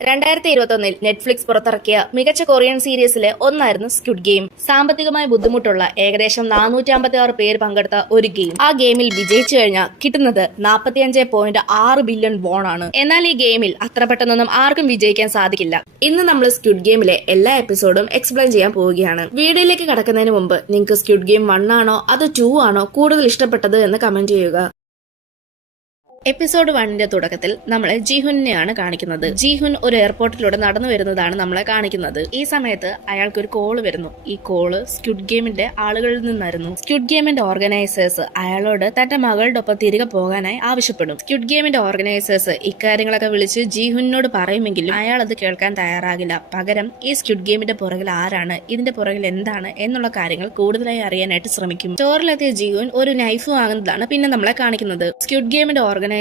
2021 Netflix പുറത്തിറക്കിയ മികച്ച Korean സീരീസിലെ ഒന്നായിരുന്നു സ്ക്വിഡ് ഗെയിം. സാമ്പത്തികമായി ബുദ്ധിമുട്ടുള്ള ഏകദേശം 456 പേര് പങ്കെടുത്ത ഒരു ഗെയിം. ആ ഗെയിമിൽ വിജയിച്ചു കഴിഞ്ഞാൽ കിട്ടുന്നത് 45.6 ബില്യൺ വോൺ ആണ്. എന്നാൽ ഈ ഗെയിമിൽ അത്ര പെട്ടെന്നൊന്നും ആർക്കും വിജയിക്കാൻ സാധിക്കില്ല. ഇന്ന് നമ്മൾ സ്ക്വിഡ് ഗെയിമിലെ എല്ലാ എപ്പിസോഡും എക്സ്പ്ലെയിൻ ചെയ്യാൻ പോവുകയാണ്. വീഡിയോയിലേക്ക് കടക്കുന്നതിന് മുമ്പ് നിങ്ങൾക്ക് സ്ക്വിഡ് ഗെയിം 1 ആണോ അതോ 2 ആണോ കൂടുതൽ ഇഷ്ടപ്പെട്ടത് എന്ന് കമന്റ് ചെയ്യുക. എപ്പിസോഡ് 1ന്റെ തുടക്കത്തിൽ നമ്മളെ ജിഹുനെയാണ് കാണിക്കുന്നത്. ജിഹുൻ ഒരു എയർപോർട്ടിലൂടെ നടന്നു വരുന്നതാണ് നമ്മളെ കാണിക്കുന്നത്. ഈ സമയത്ത് അയാൾക്ക് ഒരു കോള് വരുന്നു. ഈ കോള് സ്ക്വിഡ് ഗെയിമിന്റെ ആളുകളിൽ നിന്നായിരുന്നു. സ്ക്വിഡ് ഗെയിമിന്റെ ഓർഗനൈസേഴ്സ് അയാളോട് തന്റെ മകളുടെ ഒപ്പം തിരികെ പോകാനായി ആവശ്യപ്പെടും. സ്ക്വിഡ് ഗെയിമിന്റെ ഓർഗനൈസേഴ്സ് ഇക്കാര്യങ്ങളൊക്കെ വിളിച്ച് ജിഹുനോട് പറയുമെങ്കിലും അയാൾ അത് കേൾക്കാൻ തയ്യാറാകില്ല. പകരം ഈ സ്ക്വിഡ് ഗെയിമിന്റെ പുറകിൽ ആരാണ്, ഇതിന്റെ പുറകിൽ എന്താണ് എന്നുള്ള കാര്യങ്ങൾ കൂടുതലായി അറിയാനായിട്ട് ശ്രമിക്കും. സ്റ്റോറിലെത്തിയ ജിഹുൻ ഒരു നൈഫ് വാങ്ങുന്നതാണ് പിന്നെ നമ്മളെ കാണിക്കുന്നത്. സ്ക്വിഡ് ഗെയിമിന്റെ ഓർഗനൈസേഴ്സ്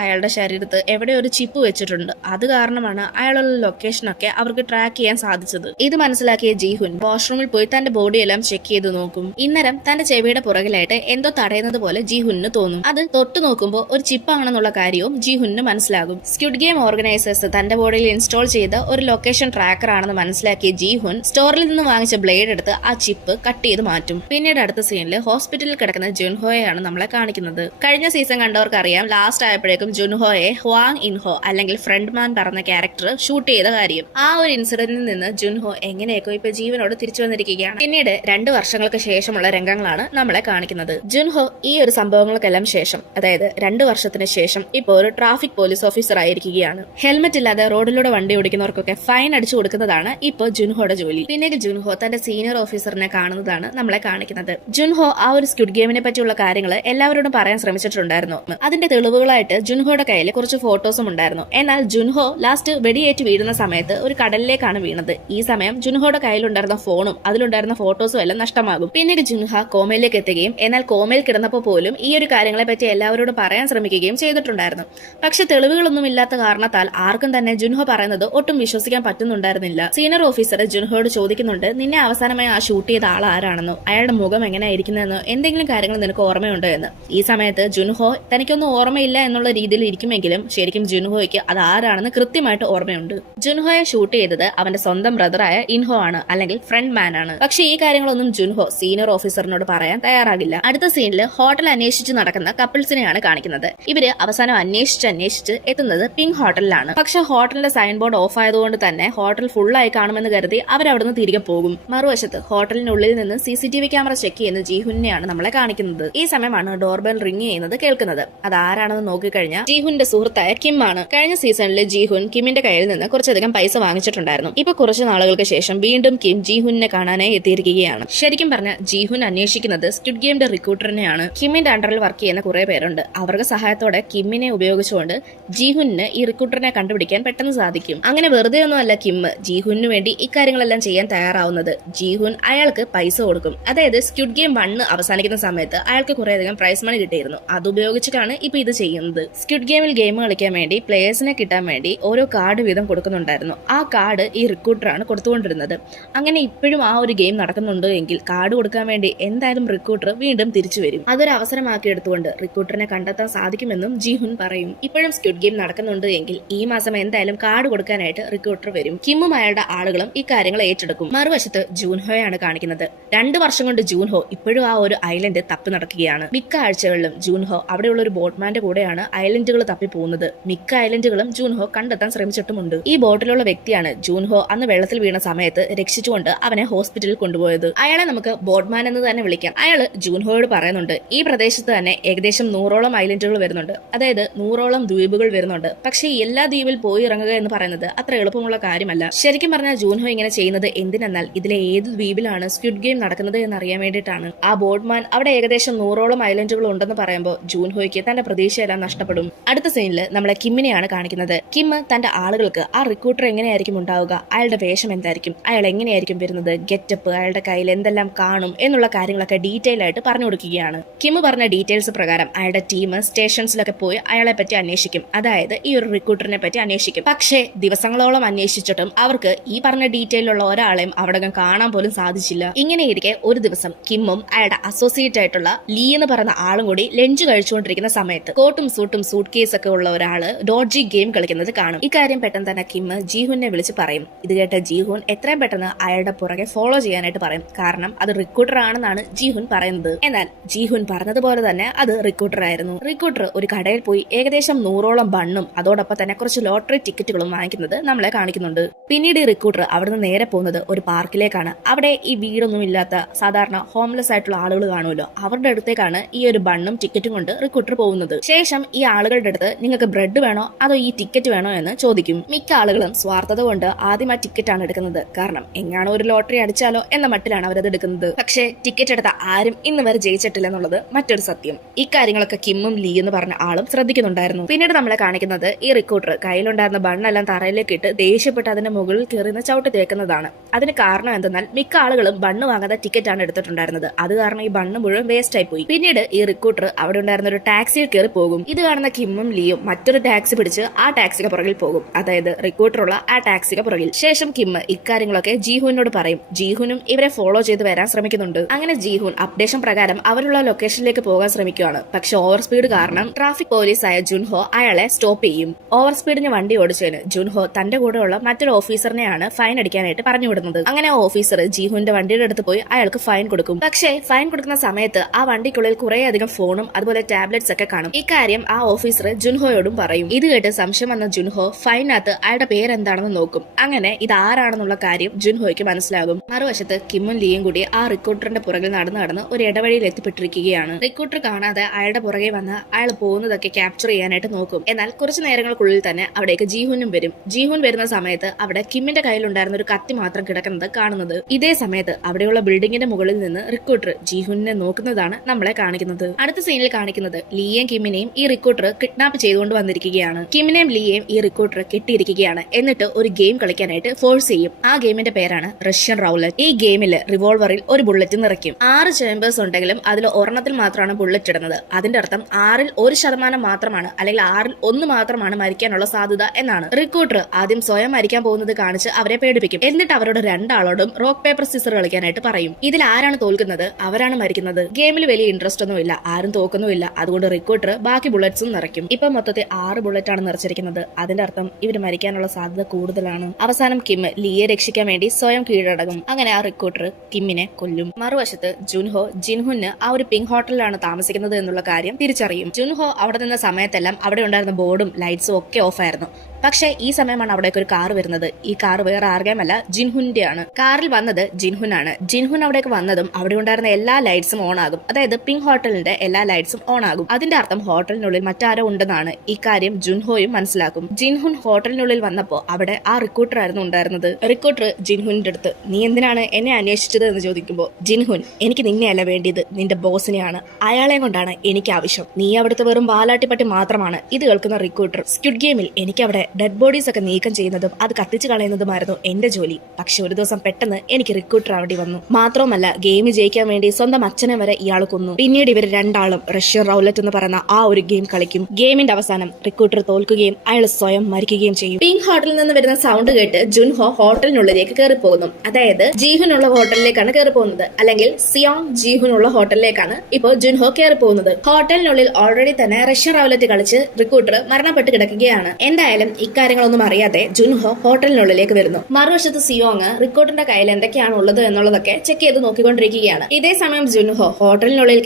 അയാളുടെ ശരീരത്ത് എവിടെ ഒരു ചിപ്പ് വെച്ചിട്ടുണ്ട്. അത് കാരണമാണ് അയാളുള്ള ലൊക്കേഷനൊക്കെ അവർക്ക് ട്രാക്ക് ചെയ്യാൻ സാധിച്ചത്. ഇത് മനസ്സിലാക്കിയ ജിഹുൻ വാഷ്റൂമിൽ പോയി തന്റെ ബോഡിയെല്ലാം ചെക്ക് ചെയ്ത് നോക്കും. ഇന്നരം തന്റെ ചെവിയുടെ പുറകിലായിട്ട് എന്തോ തടയുന്നത് പോലെ ജിഹുന് തോന്നും. അത് തൊട്ടു നോക്കുമ്പോൾ ഒരു ചിപ്പാണെന്നുള്ള കാര്യവും ജിഹുന് മനസ്സിലാകും. സ്ക്വിഡ് ഗെയിം ഓർഗനൈസേഴ്സ് തന്റെ ബോഡിയിൽ ഇൻസ്റ്റാൾ ചെയ്ത ഒരു ലൊക്കേഷൻ ട്രാക്കർ ആണെന്ന് മനസ്സിലാക്കിയ ജിഹുൻ സ്റ്റോറിൽ നിന്ന് വാങ്ങിച്ച ബ്ലേഡ് എടുത്ത് ആ ചിപ്പ് കട്ട് ചെയ്ത് മാറ്റും. പിന്നീട് അടുത്ത സീനിൽ ഹോസ്പിറ്റലിൽ കിടക്കുന്ന ജുൻഹോയെയാണ് നമ്മളെ കാണിക്കുന്നത്. കഴിഞ്ഞ സീസൺ കണ്ടവർക്ക് അറിയാം, ലാസ്റ്റ് ആയപ്പോഴേക്കും ജുൻഹോയെ ഹ്വാങ് ഇൻഹോ അല്ലെങ്കിൽ ഫ്രണ്ട് മാൻ പറഞ്ഞ ക്യാരക്ടർ ഷൂട്ട് ചെയ്ത കാര്യം. ആ ഒരു ഇൻസിഡന്റിൽ നിന്ന് ജുൻഹോ എങ്ങനെയൊക്കെ ഇപ്പൊ ജീവനോട് തിരിച്ചു വന്നിരിക്കുകയാണ്. പിന്നീട് 2 വർഷങ്ങൾക്ക് ശേഷമുള്ള രംഗങ്ങളാണ് നമ്മളെ കാണിക്കുന്നത്. ജുൻഹോ ഈ ഒരു സംഭവങ്ങൾക്കെല്ലാം ശേഷം, അതായത് 2 വർഷത്തിന് ശേഷം ഇപ്പോൾ ഒരു ട്രാഫിക് പോലീസ് ഓഫീസർ ആയിരിക്കുകയാണ്. ഹെൽമെറ്റ് ഇല്ലാതെ റോഡിലൂടെ വണ്ടി ഓടിക്കുന്നവർക്കൊക്കെ ഫൈൻ അടിച്ചു കൊടുക്കുന്നതാണ് ഇപ്പോൾ ജുൻഹോയുടെ ജോലി. പിന്നീട് ജുൻഹോ തന്റെ സീനിയർ ഓഫീസറിനെ കാണുന്നതാണ് നമ്മളെ കാണിക്കുന്നത്. ജുൻഹോ ആ ഒരു സ്ക്വിഡ് ഗെയിമിനെ പറ്റിയുള്ള കാര്യങ്ങൾ എല്ലാവരോടും പറയാൻ ശ്രമിച്ചിട്ടുണ്ടായിരുന്നു. അതിന്റെ തെളിവുകളായിട്ട് ജുൻഹോയുടെ കയ്യിൽ കുറച്ച് ഫോട്ടോസും ഉണ്ടായിരുന്നു. എന്നാൽ ജുൻഹോ ലാസ്റ്റ് വെടിയേറ്റ് വീഴുന്ന സമയത്ത് ഒരു കടലിലേക്കാണ് വീണത്. ഈ സമയം ജുൻഹോയുടെ കയ്യിലുണ്ടായിരുന്ന ഫോണും അതിലുണ്ടായിരുന്ന ഫോട്ടോസും എല്ലാം നഷ്ടമാകും. പിന്നീട് ജുൻഹ കോമയിലേക്ക് എത്തുകയും എന്നാൽ കോമയിൽ കിടന്നപ്പോൾ പോലും ഈ ഒരു കാര്യങ്ങളെ പറ്റി എല്ലാവരോടും പറയാൻ ശ്രമിക്കുകയും ചെയ്തിട്ടുണ്ടായിരുന്നു. പക്ഷെ തെളിവുകളൊന്നും ഇല്ലാത്ത കാരണത്താൽ ആർക്കും തന്നെ ജുൻഹോ പറയുന്നത് ഒട്ടും വിശ്വസിക്കാൻ പറ്റുന്നുണ്ടായിരുന്നില്ല. സീനിയർ ഓഫീസർ ജുൻഹോയോട് ചോദിക്കുന്നുണ്ട്, നിന്നെ അവസാനമായി ആ ഷൂട്ട് ചെയ്ത ആൾ ആരാണെന്നോ അയാളുടെ മുഖം എങ്ങനെയായിരിക്കുന്നതെന്നോ എന്തെങ്കിലും കാര്യങ്ങൾ നിനക്ക് ഓർമ്മയുണ്ടോ എന്ന്. ഈ സമയത്ത് ജുൻഹോ തനിക്കൊന്നും ഓർമ്മയില്ല എന്നുള്ള രീതിയിൽ ഇരിക്കുമെങ്കിലും ശരിക്കും ജുൻഹോയ്ക്ക് അത് ആരാണെന്ന് കൃത്യമായിട്ട് ഓർമ്മയുണ്ട്. ജുൻഹോയെ ഷൂട്ട് ചെയ്തത് അവന്റെ സ്വന്തം ബ്രദറായ ഇൻഹോ ആണ്, അല്ലെങ്കിൽ ഫ്രണ്ട് മാൻ ആണ്. പക്ഷെ ഈ കാര്യങ്ങളൊന്നും ജുൻഹോ സീനിയർ ഓഫീസറിനോട് പറയാൻ തയ്യാറാകില്ല. അടുത്ത സീനിൽ ഹോട്ടൽ അന്വേഷിച്ച് നടക്കുന്ന കപ്പിൾസിനെയാണ് കാണിക്കുന്നത്. ഇവര് അവസാനം അന്വേഷിച്ച് എത്തുന്നത് പിങ്ക് ഹോട്ടലിലാണ്. പക്ഷെ ഹോട്ടലിന്റെ സൈൻ ബോർഡ് ഓഫ് ആയതുകൊണ്ട് തന്നെ ഹോട്ടൽ ഫുള്ളായി കാണുമെന്ന് കരുതി അവരവിടുന്ന് തിരികെ പോകും. മറുവശത്ത് ഹോട്ടലിനുള്ളിൽ നിന്ന് CCTV ക്യാമറ ചെക്ക് ചെയ്യുന്ന ജിഹുനെയാണ് നമ്മളെ കാണിക്കുന്നത്. ഈ സമയമാണ് ഡോർബെൽ റിംഗ് ചെയ്യുന്നത് കേൾക്കുന്നത്. അത് ആരാണെന്ന് നോക്കിക്കഴിഞ്ഞാൽ ജിഹുന്റെ സുഹൃത്തായ കിം ആണ്. കഴിഞ്ഞ സീസണിൽ ജിഹുൻ കിമ്മിന്റെ കയ്യിൽ നിന്ന് കുറച്ചധികം പൈസ വാങ്ങിച്ചിട്ടുണ്ടായിരുന്നു. ഇപ്പൊ കുറച്ച് നാളുകൾക്ക് ശേഷം വീണ്ടും കിം ജിഹുനെ കാണാനായി എത്തിയിരിക്കുകയാണ്. ശരിക്കും പറഞ്ഞാൽ ജിഹുൻ അന്വേഷിക്കുന്നത് സ്ക്വിഡ് ഗെയിമിന്റെ റിക്രൂട്ടറിനെയാണ്. കിമ്മിന്റെ അണ്ടറിൽ വർക്ക് ചെയ്യുന്ന കുറെ പേരുണ്ട്. അവരുടെ സഹായത്തോടെ കിമ്മിനെ ഉപയോഗിച്ചുകൊണ്ട് ജിഹുന് ഈ റിക്രൂട്ടറിനെ കണ്ടുപിടിക്കാൻ പെട്ടെന്ന് സാധിക്കും. അങ്ങനെ വെറുതെ ഒന്നുമല്ല കിം ജിഹുനു വേണ്ടി ഇക്കാര്യങ്ങളെല്ലാം ചെയ്യാൻ തയ്യാറാവുന്നത്. ജിഹുൻ അയാൾക്ക് പൈസ കൊടുക്കും. അതായത് സ്ക്വിഡ് ഗെയിം 1 അവസാനിക്കുന്ന സമയത്ത് അയാൾക്ക് കുറേയധികം പ്രൈസ് മണി കിട്ടിയിരുന്നു. അതുപയോഗിച്ചിട്ടാണ് ഇപ്പൊ ഇത് ചെയ്യുന്നത്. സ്ക്വിഡ് ഗെയിമിൽ ഗെയിം കളിക്കാൻ വേണ്ടി പ്ലേയേഴ്സിനെ കിട്ടാൻ വേണ്ടി ഓരോ കാർഡ് വീതം കൊടുക്കുന്നുണ്ടായിരുന്നു. ആ കാർഡ് ഈ റിക്രൂട്ടറാണ് കൊടുത്തുകൊണ്ടിരുന്നത്. അങ്ങനെ ഇപ്പോഴും ആ ഒരു ഗെയിം നടക്കുന്നുണ്ട് എങ്കിൽ കാർഡ് കൊടുക്കാൻ വേണ്ടി എന്തായാലും റിക്രൂട്ടർ വീണ്ടും തിരിച്ചു വരും. അതൊരു അവസരമാക്കി എടുത്തുകൊണ്ട് റിക്രൂട്ടറിനെ കണ്ടെത്താൻ സാധിക്കുമെന്നും ജിഹുൻ പറയും. ഇപ്പോഴും സ്ക്വിഡ് ഗെയിം നടക്കുന്നുണ്ട് എങ്കിൽ ഈ മാസം എന്തായാലും കാർഡ് കൊടുക്കാനായിട്ട് റിക്രൂട്ടർ വരും. കിമ്മും അയാളുടെ ആളുകളും ഈ കാര്യങ്ങൾ ഏറ്റെടുക്കും. മറുവശത്ത് ജൂൻഹോയാണ് കാണിക്കുന്നത്. 2 വർഷം കൊണ്ട് ജൂൻഹോ ഇപ്പോഴും ആ ഒരു ഐലൻഡ് തപ്പി നടക്കുകയാണ്. മിക്ക ആഴ്ചകളിലും ജൂൻഹോ അവിടെയുള്ള ഒരു ബോട്ട്മാന്റെ കൂടെയാണ് ഐലൻഡുകൾ തപ്പി പോകുന്നത്. മിക്ക ഐലൻഡുകളും ജൂൻഹോ കണ്ടെത്താൻ ശ്രമിച്ചിട്ടുമുണ്ട്. ഈ ബോട്ടിലുള്ള വ്യക്തിയാണ് ജൂൻഹോ അന്ന് വെള്ളത്തിൽ വീണ സമയത്ത് രക്ഷിച്ചുകൊണ്ട് അവനെ ഹോസ്പിറ്റലിൽ കൊണ്ടുപോയത്. അയാളെ നമുക്ക് ബോട്ട്മാൻ എന്ന് തന്നെ വിളിക്കാം. അയാള് ജൂൻഹോയോട് പറയുന്നുണ്ട്, ഈ പ്രദേശത്ത് തന്നെ ഏകദേശം 100ഓളം ഐലൻഡുകൾ വരുന്നുണ്ട്, അതായത് 100ഓളം ദ്വീപുകൾ വരുന്നുണ്ട്. പക്ഷേ എല്ലാ ദ്വീപിൽ പോയി ഇറങ്ങുക എന്ന് പറയുന്നത് അത്ര എളുപ്പമുള്ള കാര്യമല്ല. ശരിക്കും പറഞ്ഞാൽ ജൂൻഹോ ഇങ്ങനെ ചെയ്യുന്നത് എന്തിനെന്നാൽ ഇതിലെ ഏത് ദ്വീപിലാണ് സ്ക്വിഡ് ഗെയിം നടക്കുന്നത് എന്നറിയാൻ വേണ്ടിയിട്ടാണ്. ആ ബോട്ട്മാൻ അവിടെ ഏകദേശം 100ഓളം ഐലൻഡുകൾ ഉണ്ടെന്ന് പറയുമ്പോൾ ജൂൻഹോയ്ക്ക് തന്റെ പ്രതീക്ഷയെല്ലാം നഷ്ടപ്പെടും. അടുത്ത സീനിൽ നമ്മളെ കിമ്മിനെയാണ് കാണിക്കുന്നത്. കിം തന്റെ ആളുകൾക്ക് ആ റിക്രൂട്ടർ എങ്ങനെയായിരിക്കും ഉണ്ടാവുക, അയാളുടെ വേഷം എന്തായിരിക്കും, അയാൾ എങ്ങനെയായിരിക്കും വരുന്നത്, ഗെറ്റപ്പ്, അയാളുടെ കയ്യിൽ എന്തെല്ലാം കാണും എന്നുള്ള കാര്യങ്ങളൊക്കെ ഡീറ്റെയിൽ ആയിട്ട് പറഞ്ഞു കൊടുക്കുകയാണ്. കിം പറഞ്ഞ ഡീറ്റെയിൽസ് പ്രകാരം അയാളുടെ ടീം സ്റ്റേഷൻസിലൊക്കെ പോയി അയാളെ പറ്റി അന്വേഷിക്കും. അതായത് ഈ ഒരു റിക്രൂട്ടറിനെ പറ്റി അന്വേഷിക്കും. പക്ഷേ ദിവസങ്ങളോളം അന്വേഷിച്ചിട്ടും അവർക്ക് ഈ പറഞ്ഞ ഡീറ്റെയിലുള്ള ഒരാളെയും അവിടെ കാണാൻ പോലും സാധിച്ചില്ല. ഇങ്ങനെയിരിക്കെ ഒരു ദിവസം കിമ്മും അയാളുടെ അസോസിയേറ്റ് ആയിട്ടുള്ള ലീ എന്ന് പറയുന്ന ആളും കൂടി ലഞ്ച് കഴിച്ചുകൊണ്ടിരിക്കുന്ന സമയത്ത് കോട്ടും സൂട്ടും സൂട്ട് കേസ് ഒക്കെ ഉള്ള ഒരാള് ഡോഡ്ജി ഗെയിം കളിക്കുന്നത് കാണും. ഇക്കാര്യം പെട്ടെന്ന് തന്നെ കിം ജീഹുനെ വിളിച്ച് പറയും. ഇത് കേട്ട ജീഹുൻ എത്രയും പെട്ടെന്ന് അയാളുടെ പുറകെ ഫോളോ ചെയ്യാനായിട്ട് പറയും. കാരണം അത് റിക്രൂട്ടർ ആണെന്നാണ് ജീഹുൻ പറയുന്നത്. എന്നാൽ ജീഹുൻ പറഞ്ഞതുപോലെ തന്നെ അത് റിക്രൂട്ടർ ആയിരുന്നു. റിക്രൂട്ടർ ഒരു കടയിൽ പോയി ഏകദേശം 100ഓളം ബണ്ണും അതോടൊപ്പം തന്നെ കുറച്ച് ലോട്ടറി ടിക്കറ്റുകളും വാങ്ങിക്കുന്നത് നമ്മളെ കാണിക്കുന്നുണ്ട്. പിന്നീട് ഈ റിക്രൂട്ടർ അവിടുന്ന് നേരെ പോകുന്നത് ഒരു പാർക്കിലേക്കാണ്. അവിടെ ഈ വീടൊന്നും ഇല്ലാത്ത സാധാരണ ഹോംലെസ് ആയിട്ടുള്ള ആളുകൾ കാണുമല്ലോ, അവരുടെ അടുത്തേക്കാണ് ഈ ഒരു ബണ്ണും ടിക്കറ്റും കൊണ്ട് റിക്രൂട്ടർ പോകുന്നത്. ശേഷം ഈ ആളുകളുടെ അടുത്ത് നിങ്ങൾക്ക് ബ്രെഡ് വേണോ അതോ ഈ ടിക്കറ്റ് വേണോ എന്ന് ചോദിക്കും. മിക്ക ആളുകളും സ്വാർത്ഥത കൊണ്ട് ആദ്യം ആ ടിക്കറ്റ് ആണ് എടുക്കുന്നത്. കാരണം എങ്ങാണോ ഒരു ലോട്ടറി അടിച്ചാലോ എന്ന മട്ടിലാണ് അവരത് എടുക്കുന്നത്. പക്ഷേ ടിക്കറ്റ് എടുത്ത ആരും ഇന്ന് വരെ ജയിച്ചിട്ടില്ല എന്നുള്ളത് മറ്റൊരു സത്യം. ഇക്കാര്യങ്ങളൊക്കെ കിമ്മും ലീ എന്ന് പറഞ്ഞ ആളും ശ്രദ്ധിക്കുന്നുണ്ടായിരുന്നു. പിന്നീട് നമ്മളെ കാണിക്കുന്നത് ഈ റിക്രൂട്ടർ കയ്യിലുണ്ടായിരുന്ന ബണ്ണെല്ലാം തറയിലേക്ക് ഇട്ട് ദേഷ്യപ്പെട്ട് അതിന്റെ മുകളിൽ കയറുന്ന ചവിട്ടി തേക്കുന്നതാണ്. അതിന് കാരണം എന്തെന്നാൽ മിക്ക ആളുകളും ബണ്ണ് വാങ്ങാതെ ടിക്കറ്റ് ആണ് എടുത്തിട്ടുണ്ടായിരുന്നത്. അത് കാരണം ഈ ബണ്ണ് മുഴുവൻ വേസ്റ്റ് ആയി പോയി. പിന്നീട് ഈ റിക്രൂട്ടർ അവിടെ ഉണ്ടായിരുന്ന ഒരു ടാക്സിയിൽ കയറി പോകും. ഇത് കാണുന്ന കിമ്മും ലീയും മറ്റൊരു ടാക്സി പിടിച്ച് ആ ടാക്സിക്ക് പുറകിൽ പോകും. അതായത് റിക്രൂട്ടറുള്ള ആ ടാക്സിക്ക് പുറകിൽ. ശേഷം കിം ഇക്കാര്യങ്ങളൊക്കെ ജീഹുനോട് പറയും. ജീഹുനും ഇവരെ ഫോളോ ചെയ്ത് വരാൻ ശ്രമിക്കുന്നുണ്ട്. അങ്ങനെ ജീഹുൻ അപ്ഡേഷൻ പ്രകാരം അവരുള്ള ലൊക്കേഷനിലേക്ക് പോകാൻ ശ്രമിക്കുകയാണ്. പക്ഷെ ഓവർ സ്പീഡ് കാരണം ട്രാഫിക് പോലീസായ ജുൻഹോ അയാളെ സ്റ്റോപ്പ് ചെയ്യും. ഓവർ സ്പീഡിന് വണ്ടി ഓടിച്ചതിന് ജുൻഹോ തന്റെ കൂടെയുള്ള മറ്റൊരു ഓഫീസറിനെയാണ് ഫൈൻ അടിക്കാനായിട്ട് പറഞ്ഞു വിടുന്നത്. അങ്ങനെ ഓഫീസർ ജീഹുന്റെ വണ്ടിയുടെ അടുത്ത് പോയി അയാൾക്ക് ഫൈൻ കൊടുക്കും. പക്ഷേ ഫൈൻ കൊടുക്കുന്ന സമയത്ത് ആ വണ്ടിക്കുള്ളിൽ കുറെ അധികം ഫോണും അതുപോലെ ടാബ്ലറ്റ്സ് ഒക്കെ കാണും. ഇക്കാര്യം ആ ഓഫീസർ ജുൻഹോയോടും പറയും. ഇത് കേട്ട് സംശയം വന്ന ജുൻഹോ ഫൈനകത്ത് അയാളുടെ പേരെന്താണെന്ന് നോക്കും. അങ്ങനെ ഇത് ആരാണെന്നുള്ള കാര്യം ജുൻഹോയ്ക്ക് മനസ്സിലാകും. മറുവശത്ത് കിമ്മും ലീയും കൂടി ആ റിക്രൂട്ടറിന്റെ പുറകിൽ നടന്ന് ഒരു ഇടവഴിയിൽ എത്തിപ്പെട്ടിരിക്കുകയാണ്. റിക്രൂട്ടർ കാണാതെ അയാളുടെ പുറകെ വന്ന് അയാൾ പോകുന്നതൊക്കെ ക്യാപ്ചർ ചെയ്യാനായിട്ട് നോക്കും. എന്നാൽ കുറച്ചു നേരങ്ങൾക്കുള്ളിൽ തന്നെ അവിടേക്ക് ജീഹുനും വരും. ജീഹുൻ വരുന്ന സമയത്ത് അവിടെ കിമ്മിന്റെ കയ്യിലുണ്ടായിരുന്ന ഒരു കത്തി മാത്രം കിടക്കുന്നത് കാണുന്നത്. ഇതേ സമയത്ത് അവിടെയുള്ള ബിൽഡിംഗിന്റെ മുകളിൽ നിന്ന് റിക്രൂട്ടർ ജീഹുനെ നോക്കുന്നതാണ് നമ്മളെ കാണിക്കുന്നത്. അടുത്ത സീനിൽ കാണിക്കുന്നത് ലീയെയും കിമ്മിനെയും ഈ റിക്രൂട്ടർ കിഡ്നാപ്പ് ചെയ്തുകൊണ്ട് വന്നിരിക്കുകയാണ്. കിമ്മിനെയും ലീയെയും ഈ റിക്രൂട്ടർ കെട്ടിയിരിക്കുകയാണ്. എന്നിട്ട് ഒരു ഗെയിം കളിക്കാനായിട്ട് ഫോഴ്സ് ചെയ്യും. ആ ഗെയിമിന്റെ പേരാണ് റഷ്യൻ റൗലറ്റ്. ഈ ഗെയിമിൽ റിവോൾവറിൽ ഒരു ബുള്ളറ്റ് നിറയ്ക്കും. 6 ചേമ്പേഴ്സ് ഉണ്ടെങ്കിലും അതിൽ ഒരെണ്ണത്തിൽ മാത്രമാണ് ബുള്ളറ്റ് ഇടുന്നത്. അതിന്റെ അർത്ഥം 1% മാത്രമാണ് അല്ലെങ്കിൽ 1 മാത്രമാണ് മരിക്കാനുള്ള സാധ്യത എന്നാണ്. റിക്രൂട്ടർ ആദ്യം സ്വയം മരിക്കാൻ പോകുന്നത് കാണിച്ച് അവരെ പേടിപ്പിക്കും. എന്നിട്ട് അവരോട് 2 ആളോടും റോക്ക് പേപ്പർ സിസർ കളിക്കാനായിട്ട് പറയും. ഇതിൽ ആരാണ് തോൽക്കുന്നത് അവരാണ് മരിക്കുന്നത്. ഗെയിമിൽ വലിയ ഇൻട്രസ്റ്റ് ഒന്നുമില്ല, ആരും തോക്കുന്നുമില്ല. അതുകൊണ്ട് റിക്രൂട്ടർ ബാക്കി ബുള്ളറ്റ്സും നിറയ്ക്കും. ഇപ്പൊ മൊത്തത്തിൽ 6 ബുള്ളറ്റ് ആണ് നിറച്ചിരിക്കുന്നത്. അതിന്റെ അർത്ഥം ഇവർ മരിക്കാനുള്ള സാധ്യത കൂടുതലാണ്. അവസാനം കിം ലീയെ രക്ഷിക്കാൻ വേണ്ടി സ്വയം കീഴടങ്ങും. അങ്ങനെ ആ റിക്രൂട്ടർ കിമ്മിനെ കൊല്ലും. മറുവശത്ത് ജുൻഹോ ജിൻഹുന് ആ ഒരു പിങ്ക് ഹോട്ടലിലാണ് താമസിക്കുന്നത് എന്നുള്ള കാര്യം തിരിച്ചറിയും. ജുൻഹോ അവിടെ നിന്ന സമയത്തെല്ലാം അവിടെ ഉണ്ടായിരുന്ന ബോർഡും ലൈറ്റ്സും ഒക്കെ ഓഫ് ആയിരുന്നു. പക്ഷേ ഈ സമയമാണ് അവിടേക്ക് ഒരു കാർ വരുന്നത്. ഈ കാർ വേറെ ആരുടെയുമല്ല, ജിൻഹുന്റെ ആണ്. കാറിൽ വന്നത് ജിൻഹുൻ ആണ്. ജിൻഹുൻ അവിടേക്ക് വന്നതും അവിടെ ഉണ്ടായിരുന്ന എല്ലാ ലൈറ്റ്സും ഓൺ ആകും. അതായത് പിങ്ക് ഹോട്ടലിന്റെ എല്ലാ ലൈറ്റ്സും ഓൺ ആകും. അതിന്റെ അർത്ഥം ഹോട്ടലിനുള്ളിൽ മറ്റാരോ ഉണ്ടെന്നാണ്. ഈ കാര്യം ജുൻഹോയും മനസ്സിലാക്കും. ജിൻഹുൻ ഹോട്ടലിനുള്ളിൽ വന്നപ്പോ അവിടെ ആ റിക്രൂട്ടർ ആയിരുന്നു ഉണ്ടായിരുന്നത്. റിക്രൂട്ടർ ജിൻഹുന്റെ അടുത്ത് നീ എന്തിനാണ് എന്നെ അന്വേഷിച്ചത് എന്ന് ചോദിക്കുമ്പോൾ ജിൻഹുൻ എനിക്ക് നിന്നെയല്ല വേണ്ടിയത്, നിന്റെ ബോസിനെയാണ്. അയാളെ കൊണ്ടാണ് എനിക്ക് ആവശ്യം. നീ അവിടുത്തെ വെറും വാലാട്ടിപ്പട്ടി മാത്രമാണ്. ഇത് കേൾക്കുന്ന റിക്രൂട്ടർ സ്ക്വിഡ് ഗെയിമിൽ എനിക്ക് അവിടെ ഡെഡ് ബോഡീസ് ഒക്കെ നീക്കം ചെയ്യുന്നതും അത് കത്തിച്ചു കളയുന്നതുമായിരുന്നു എന്റെ ജോലി. പക്ഷെ ഒരു ദിവസം പെട്ടെന്ന് എനിക്ക് റിക്രൂട്ടർ ആവേണ്ടി വന്നു. മാത്രമല്ല ഗെയിം ജയിക്കാൻ വേണ്ടി സ്വന്തം അച്ഛനെ വരെ ഇയാൾ കൊന്നു. പിന്നീട് ഇവർ 2 ആളും റഷ്യൻ റൗലറ്റ് എന്ന് പറയുന്ന ആ ഒരു ഗെയിം കളിക്കും. ഗെയിമിന്റെ അവസാനം റിക്രൂട്ടർ തോൽക്കുകയും അയാൾ സ്വയം മരിക്കുകയും ചെയ്യും. പിങ്ക് ഹോട്ടലിൽ നിന്ന് വരുന്ന സൗണ്ട് കേട്ട് ജുൻഹോ ഹോട്ടലിനുള്ളിലേക്ക് കയറി പോകുന്നു. അതായത് ജീഹുനുള്ള ഹോട്ടലിലേക്കാണ് കയറി പോകുന്നത്. അല്ലെങ്കിൽ സിയോങ് ജീഹുനുള്ള ഹോട്ടലിലേക്കാണ് ഇപ്പോൾ ജുൻഹോ കയറി പോകുന്നത്. ഹോട്ടലിനുള്ളിൽ ഓൾറെഡി തന്നെ റഷ്യൻ റൗലറ്റ് കളിച്ച് റിക്രൂട്ടർ മരണപ്പെട്ട് കിടക്കുകയാണ്. എന്തായാലും ഇക്കാര്യങ്ങളൊന്നും അറിയാതെ ജുൻഹോ ഹോട്ടലിനുള്ളിലേക്ക് വരുന്നു. മറുവശത്ത് സിയോങ് റിക്രൂട്ടറിന്റെ കയ്യിൽ എന്തൊക്കെയാണ് ഉള്ളത് എന്നുള്ളതൊക്കെ ചെക്ക് ചെയ്ത് നോക്കിക്കൊണ്ടിരിക്കുകയാണ്. ഇതേ സമയം ജുൻഹോ ഹോട്ടലിനുള്ളിൽ